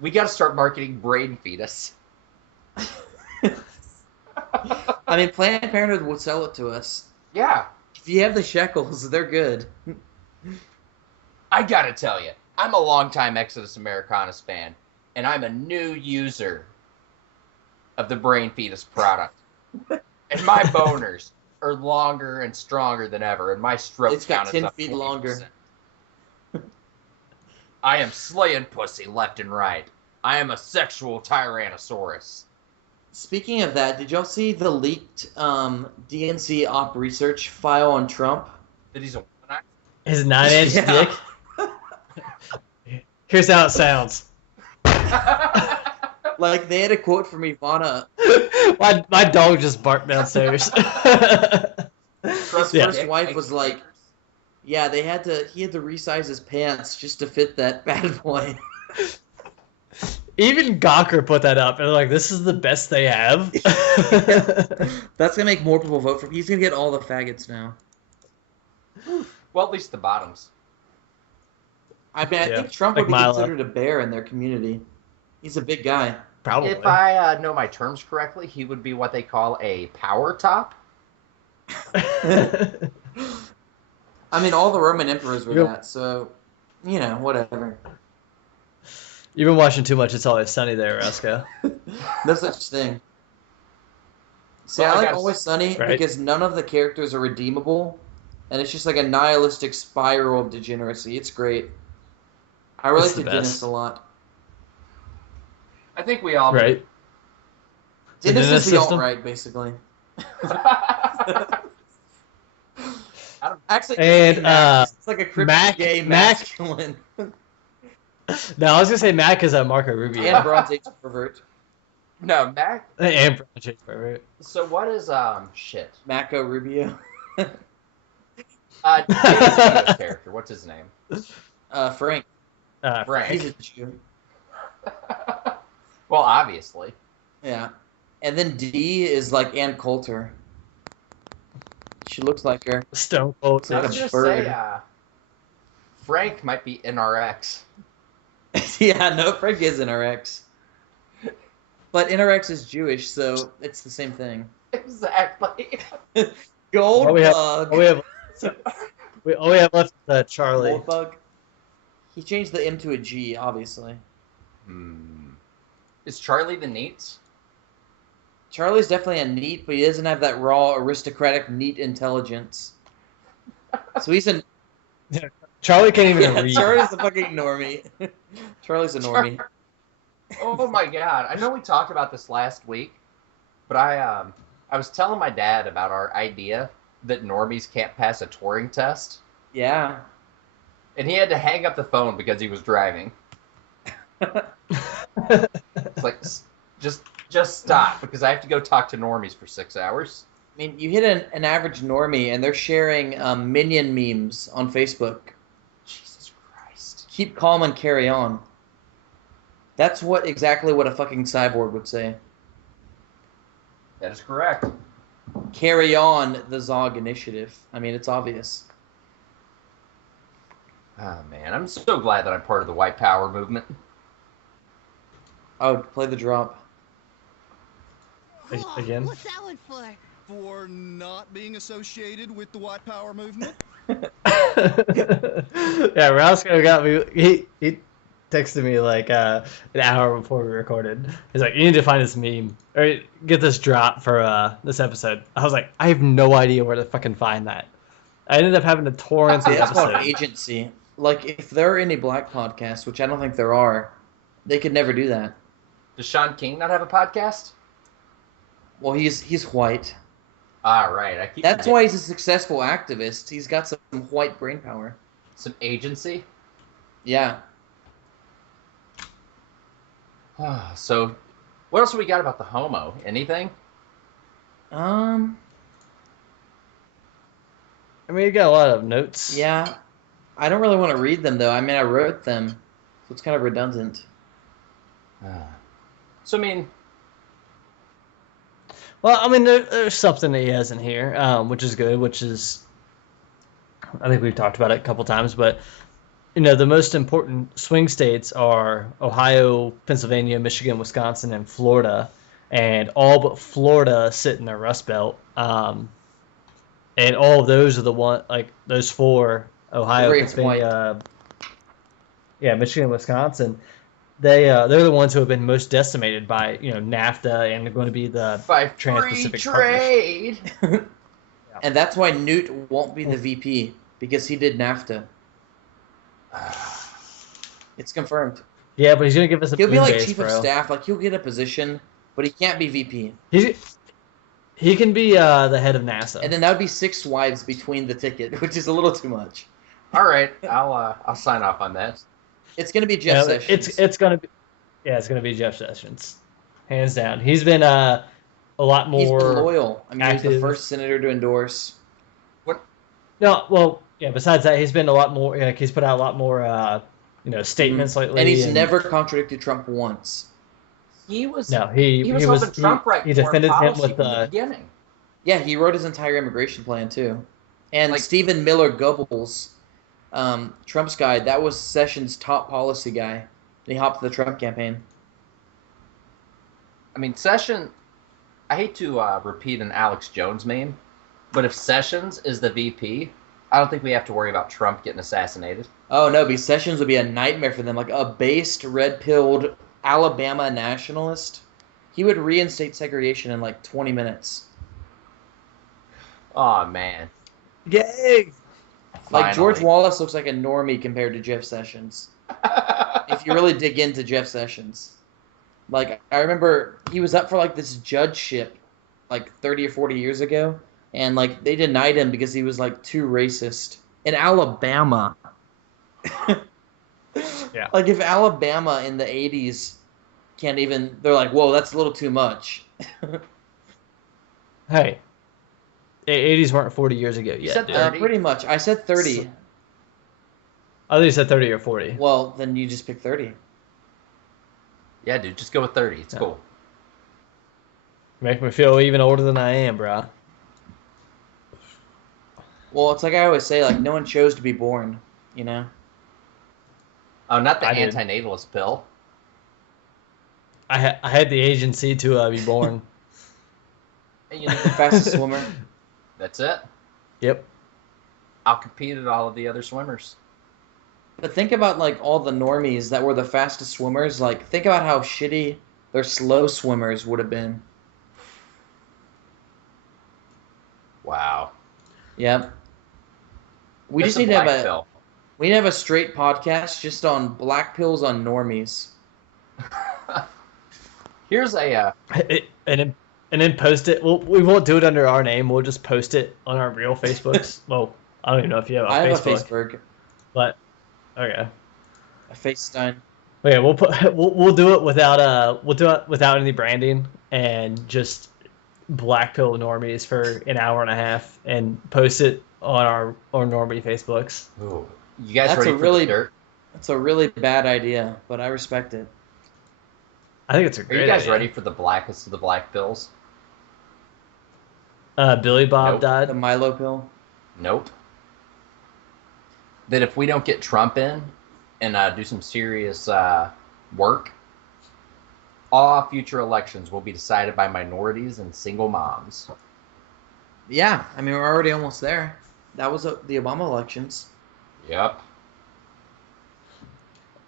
We got to start marketing Brain Fetus. I mean, Planned Parenthood will sell it to us. Yeah. If you have the shekels, they're good. I gotta tell you, I'm a longtime Exodus Americanus fan, and I'm a new user of the Brain Fetus product. And my boners are longer and stronger than ever, and my stroke It's got count 10 is up feet 20%. longer. I am slaying pussy left and right. I am a sexual tyrannosaurus. Speaking of that, did y'all see the leaked DNC op research file on Trump? That he's a womanizer? His 9-inch Yeah. dick. Here's how it sounds. Like, they had a quote from Ivana. My dog just barked downstairs. His Yeah. first wife was like, yeah, he had to resize his pants just to fit that bad boy. Even Gawker put that up, and they're like, this is the best they have. That's gonna make more people vote for him. He's gonna get all the faggots now. Well, at least the bottoms. I mean, I Yeah, think Trump like would be Milo. considered a bear in their community. He's a big guy. Probably. If I know my terms correctly, he would be what they call a power top. I mean, all the Roman emperors were Yep. that, so, you know, whatever. You've been watching too much It's Always Sunny there, Roscoe. No such thing. See, Well, I I like gotta Always Sunny Right. because none of the characters are redeemable, and it's just like a nihilistic spiral of degeneracy. It's great. I relate It's to the Dennis best. a lot. I think we all Right? The Dennis Dennis is the system? alt-right, basically. I don't- Actually, And, it's like a cryptic Mac- gay Mac- masculine No, I was going to say Mac is Marco Rubio. and Bronze Age pervert. No, Mac. And Brown Jake Pervert. So what is shit? Marco Rubio. David DeVito's character. What's his name? Frank. Frank. He's a Jew. Well, obviously. Yeah. And then D is like Ann Coulter. She looks like her. Stone Cold. I like was a gonna bird. say Frank might be NRX. Yeah, no, Frank is NRX. But NRX is Jewish, so it's the same thing. Exactly. Gold All we have- bug. All we have left is Charlie. Gold bug. He changed the M to a G, obviously. Is Charlie the Neats? Charlie's definitely a neat, but he doesn't have that raw, aristocratic, neat intelligence. So he's a Charlie can't even yeah, read. Charlie's a fucking normie. Charlie's a normie. Oh my god! I know we talked about this last week, but I was telling my dad about our idea that normies can't pass a Turing test, Yeah. and he had to hang up the phone because he was driving. It's like, just stop, because I have to go talk to normies for 6 hours. I mean, you hit an average normie, and they're sharing Minion memes on Facebook. Jesus Christ. Keep calm and carry on. That's exactly what a fucking cyborg would say. That is correct. Carry on the Zog initiative. I mean, it's obvious. Oh man, I'm so glad that I'm part of the white power movement. Oh, play the drop. Again? What's that one for? For not being associated with the white power movement? Yeah, Roscoe got me. He texted me like an hour before we recorded. He's like, "You need to find this meme or get this drop for this episode." I was like, "I have no idea where to fucking find that." I ended up having to torrent the It's called episode. agency. Like, if there are any black podcasts, which I don't think there are, they could never do that. Does Sean King not have a podcast? Well, he's white. Ah, right. I keep That's forgetting. why he's a successful activist. He's got some white brain power. Some agency. Yeah. So, what else have we got about the Homo? Anything? I mean, you got a lot of notes. Yeah. I don't really want to read them, though. I mean, I wrote them, so it's kind of redundant. So, I mean, Well, I mean, there's something that he has in here, which is good. Which is, I think we've talked about it a couple times, but the most important swing states are Ohio, Pennsylvania, Michigan, Wisconsin, and Florida, and all but Florida sit in the Rust Belt. And all of those are those four: Ohio, Very Pennsylvania, Michigan, Wisconsin. They're the ones who have been most decimated by NAFTA, and they're going to be the by free Trans-Pacific Partnership. trade. And that's why Newt won't be the VP, because he did NAFTA. It's confirmed. Yeah, but he's gonna give us a He'll be moon like base, chief bro. of staff. Like he'll get a position, but he can't be VP. He can be the head of NASA. And then that would be 6 wives between the ticket, which is a little too much. All right, I'll sign off on that. It's gonna be Jeff Sessions. It's gonna be Jeff Sessions, hands down. He's been a lot more. He's been loyal. I mean, active. he's the first senator to endorse. What? No, well, yeah. Besides that, he's been a lot more. Like, he's put out a lot more, statements lately. And he's never contradicted Trump once. He was helping Trump right. He defended him with the beginning. Yeah, he wrote his entire immigration plan too. And Stephen Miller Goebbels, Trump's guy, that was Sessions' top policy guy. And he hopped to the Trump campaign. I mean, Sessions. I hate to repeat an Alex Jones meme, but if Sessions is the VP, I don't think we have to worry about Trump getting assassinated. Oh no, because Sessions would be a nightmare for them, like a based, red-pilled Alabama nationalist. He would reinstate segregation in like 20 minutes. Oh man. Yay! Like George Wallace looks like a normie compared to Jeff Sessions. If you really dig into Jeff Sessions. Like, I remember he was up for like this judgeship like 30 or 40 years ago, and like they denied him because he was like too racist. In Alabama. Yeah. Like if Alabama in the 80s can't even, they're like, whoa, that's a little too much. Hey. 80s weren't 40 years ago yet. Pretty much. I said 30. I thought you said 30 or 40. Well, then you just pick 30. Yeah, dude, just go with 30. It's cool. Make me feel even older than I am, bro. Well, it's like I always say, like, no one chose to be born, you know? Oh, not the antinatalist pill. I had the agency to be born. You know, the fastest swimmer. That's it. Yep. I'll compete at all of the other swimmers. But think about, like, all the normies that were the fastest swimmers. Like, think about how shitty their slow swimmers would have been. Wow. Yep. We just need to have a straight podcast just on black pills on normies. Here's a and then post it. Well, we won't do it under our name. We'll just post it on our real Facebooks. Well, I don't even know if you have a Facebook. I have a Facebook. But okay. A FaceTime. Okay, we'll do it without any branding and just black pill normies for an hour and a half and post it on our normie Facebooks. Ooh. You guys ready for the dirt? That's a really bad idea, but I respect it. I think it's a great idea. Are you guys ready for the blackest of the black pills? Billy Bob died. The Milo pill? Nope. That if we don't get Trump in and do some serious work, all future elections will be decided by minorities and single moms. Yeah, I mean, we're already almost there. That was the Obama elections. Yep.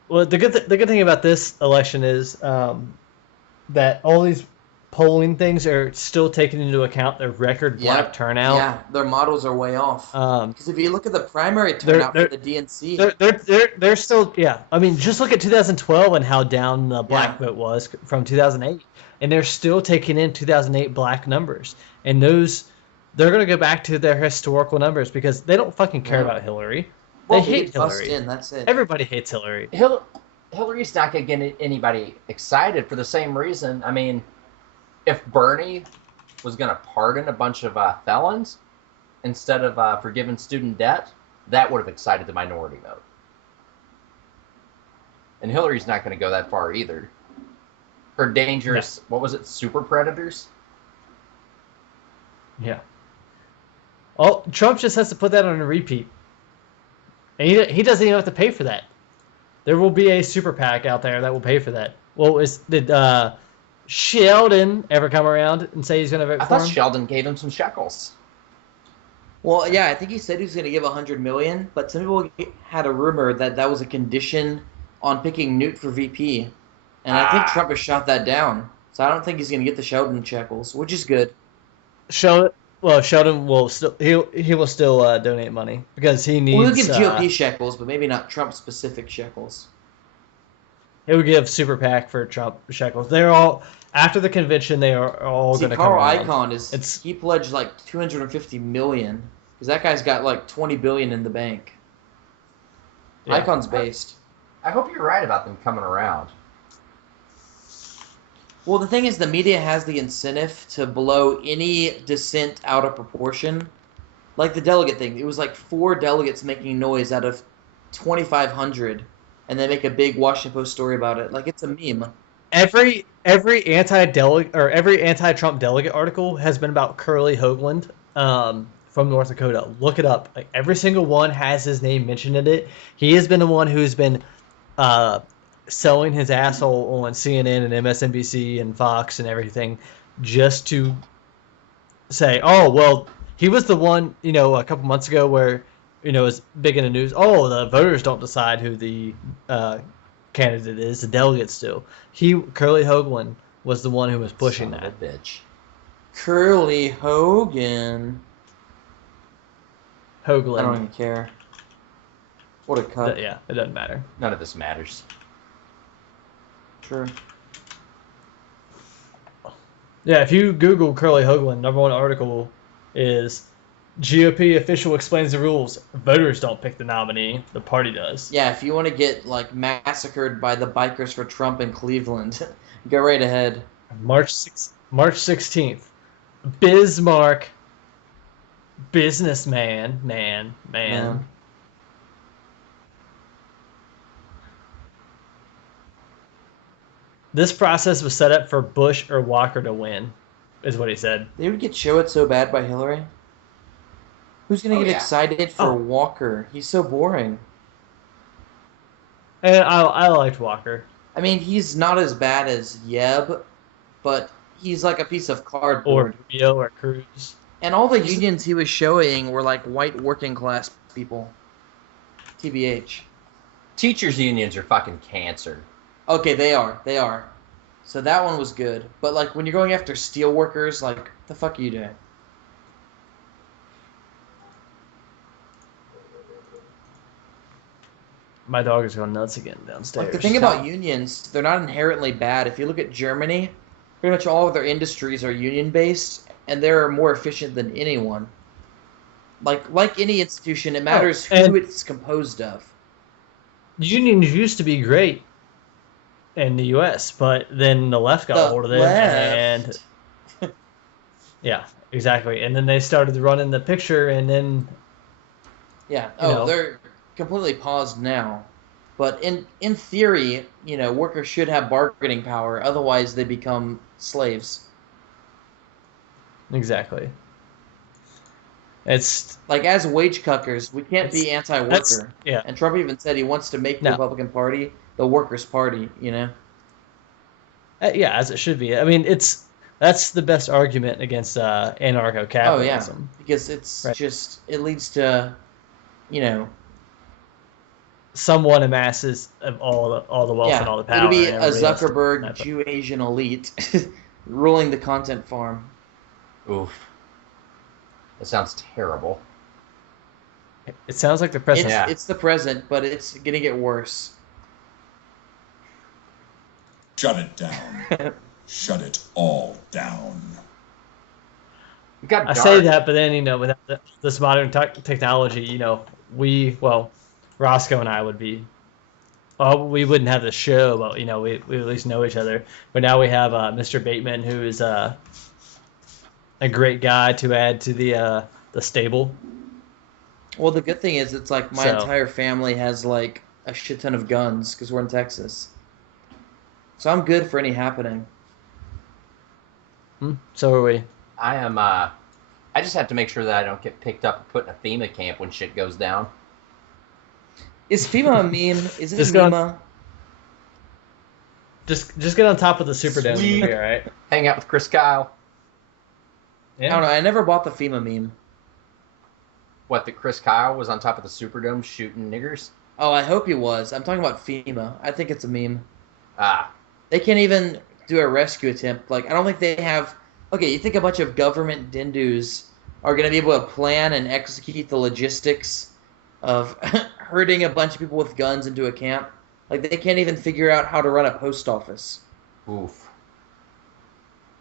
Well, the good thing about this election is that all these polling things are still taking into account their record black turnout. Yeah, their models are way off. Because if you look at the primary turnout for the DNC, they're still I mean, just look at 2012 and how down the black vote was from 2008, and they're still taking in 2008 black numbers, and they're going to go back to their historical numbers because they don't fucking care about Hillary. They hate Hillary. That's it. Everybody hates Hillary. Hillary's not going to get anybody excited for the same reason. I mean, if Bernie was going to pardon a bunch of felons instead of forgiving student debt, that would have excited the minority vote. And Hillary's not going to go that far either. Her dangerous, what was it, super predators? Yeah. Oh, Trump just has to put that on a repeat. And he doesn't even have to pay for that. There will be a super PAC out there that will pay for that. Well, did Sheldon ever come around and say he's going to vote for him? I thought Sheldon gave him some shekels. Well, yeah, I think he said he was going to give $100 million, but some people had a rumor that was a condition on picking Newt for VP, and I think Trump has shot that down. So I don't think he's going to get the Sheldon shekels, which is good. Sheldon will still he will still donate money because he needs. We'll give GOP shekels, but maybe not Trump specific shekels. He'll give super PAC for Trump shekels. They're all after the convention. They are all See, going to come Carl around. Icahn he pledged like 250 million because that guy's got like 20 billion in the bank. Yeah. Icon's based. I hope you're right about them coming around. Well, the thing is, the media has the incentive to blow any dissent out of proportion. Like the delegate thing. It was like 4 delegates making noise out of 2,500, and they make a big Washington Post story about it. Like it's a meme. Every anti-Trump delegate article has been about Curly Hoagland from North Dakota. Look it up. Like every single one has his name mentioned in it. He has been the one who's been selling his asshole on CNN and MSNBC and Fox and everything, just to say, oh well, he was the one, a couple months ago where, it was big in the news. Oh, the voters don't decide who the candidate is; the delegates do. Curly Hoagland was the one who was pushing Son that. of a bitch. Curly Hogan. I don't Hoagland. even care. What a cut. Yeah, it doesn't matter. None of this matters. True. Yeah, if you Google Curly Hoagland, #1 article is GOP official explains the rules. Voters don't pick the nominee; the party does. Yeah, if you want to get like massacred by the bikers for Trump in Cleveland, go right ahead. March 16th. Bismarck. Businessman. Man. Yeah. This process was set up for Bush or Walker to win, is what he said. They would get showed so bad by Hillary. Who's gonna get excited for Walker? He's so boring. And I liked Walker. I mean, he's not as bad as Yeb, but he's like a piece of Or cardboard. Rubio or Cruz. And all the unions he was showing were like white working class people. TBH. Teachers' unions are fucking cancer. Okay, they are. They are. So that one was good. But like when you're going after steel workers, like the fuck are you doing? My dog is going nuts again downstairs. Like the thing about unions, they're not inherently bad. If you look at Germany, pretty much all of their industries are union based, and they're more efficient than anyone. Like any institution, it matters who it's composed of. Unions used to be great in the U.S., but then the left got a hold of them, and yeah, exactly. And then they started running the picture, and then yeah, know. they're completely paused now. But in theory, workers should have bargaining power. Otherwise, they become slaves. exactly. It's Like as wage cuckers, we can't be anti-worker. yeah. And Trump even said he wants to make the No. Republican Party the workers' party. Yeah, as it should be. I mean, that's the best argument against anarcho-capitalism. Oh yeah, because it's Right. just it leads to, Someone amasses of all the wealth and all the power. it'll be and a everybody else- Zuckerberg Jew Asian elite ruling the content farm. Oof. That sounds terrible. It sounds like the president. It's the present, but it's gonna get worse. Shut it down. Shut it all down. It got I dark. say that, but then without this modern technology, Roscoe and I would be. Well, we wouldn't have the show, but we at least know each other. But now we have Mr. Bateman, who is a great guy to add to the stable. Well, the good thing is it's like my entire family has like a shit ton of guns because we're in Texas. So I'm good for any happening. So are we. I am. I just have to make sure that I don't get picked up and put in a FEMA camp when shit goes down. Is FEMA a meme? Is it Just a go- meme? Just get on top of the Superdome. Sweet. You'll be all right. Hang out with Chris Kyle. I don't know. I never bought the FEMA meme. What, that Chris Kyle was on top of the Superdome shooting niggers? Oh, I hope he was. I'm talking about FEMA. I think it's a meme. Ah. They can't even do a rescue attempt. Like, I don't think they have... Okay, you think a bunch of government dindus are going to be able to plan and execute the logistics of herding a bunch of people with guns into a camp? Like, they can't even figure out how to run a post office. Oof.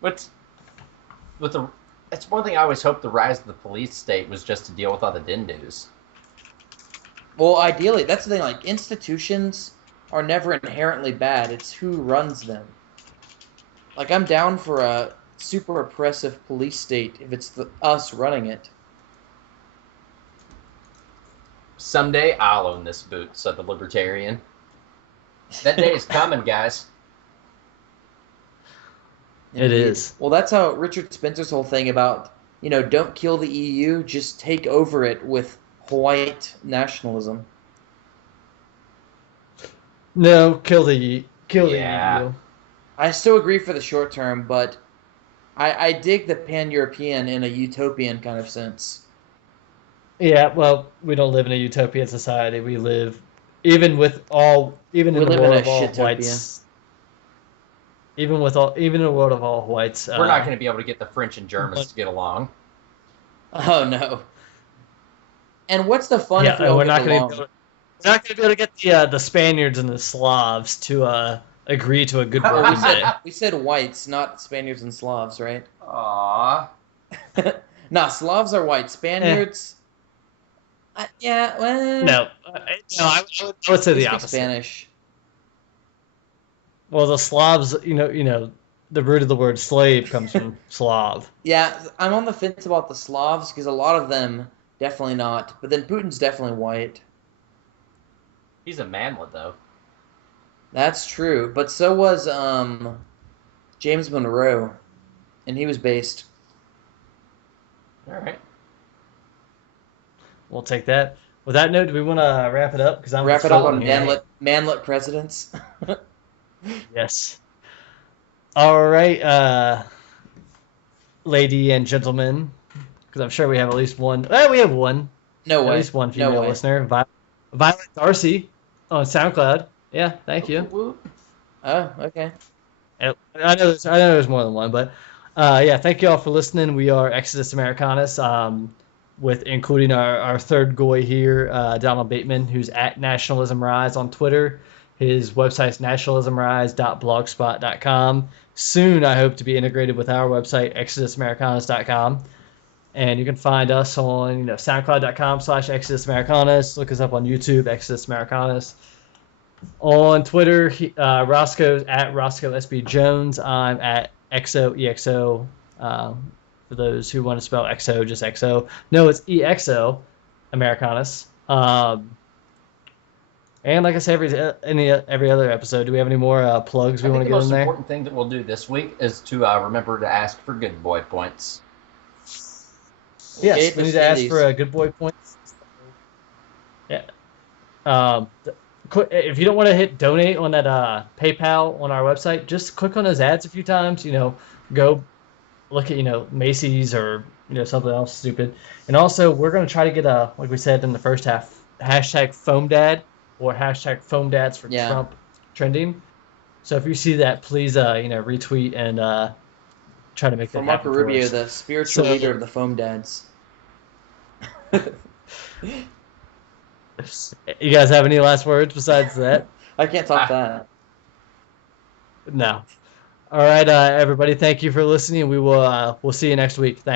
It's one thing I always hoped the rise of the police state was just to deal with all the dindus. Well, ideally, that's the thing. Like, institutions are never inherently bad. It's who runs them. Like, I'm down for a super oppressive police state if it's us running it. Someday I'll own this boot, said the libertarian. That day is coming, guys. It is. Well, that's how Richard Spencer's whole thing about, don't kill the EU, just take over it with white nationalism. No, kill the EU. I still agree for the short term, but I dig the pan-European in a utopian kind of sense. Yeah, well, we don't live in a utopian society. We live, even in the world of all whites. Even in the world of all whites. We're not going to be able to get the French and Germans to get along. Oh no. And what's the fun if we all we're get not along? We're not going to be able to get the Spaniards and the Slavs to agree to a good working day. We said whites, not Spaniards and Slavs, right? Aww. Nah, Slavs are white. Spaniards... well... No, I would say the opposite. Spanish. Well, the Slavs, the root of the word slave comes from Slav. Yeah, I'm on the fence about the Slavs, because a lot of them, definitely not. But then Putin's definitely white. He's a manlet, though. That's true. But so was James Monroe. And he was based. All right. We'll take that. With that note, do we want to wrap it up? Wrap it up on manlet presidents. Yes. All right, lady and gentlemen, because I'm sure we have at least one. We have one. No way. At least one female listener. Violet Darcy on SoundCloud. Yeah, thank you. Oh, okay. I know there's more than one, but yeah, thank you all for listening. We are Exodus Americanus, with including our third goy here, Donald Bateman, who's at Nationalism Rise on Twitter. His website's nationalismrise.blogspot.com. Soon, I hope to be integrated with our website, exodusamericanus.com. And you can find us on soundcloud.com/exodusamericanus. Look us up on YouTube, Exodus Americanus. On Twitter, Roscoe's at RoscoeSBJones. I'm at EXO. For those who want to spell XO, just XO. No, it's EXO Americanus. And like I say, every other episode, do we have any more plugs we want to get in there? The most important thing that we'll do this week is to remember to ask for good boy points. Yes, we need to ask for good boy points. Yeah. If you don't want to hit donate on that PayPal on our website, just click on those ads a few times. Go look at Macy's or something else stupid. And also, we're going to try to get like we said in the first half, #FoamDad. Or #FoamDads for Trump trending. So if you see that, please retweet and try to make that happen. For Marco Rubio, the spiritual leader of the Foam Dads. You guys have any last words besides that? I can't top that. No. All right, everybody. Thank you for listening. We'll see you next week. Thanks.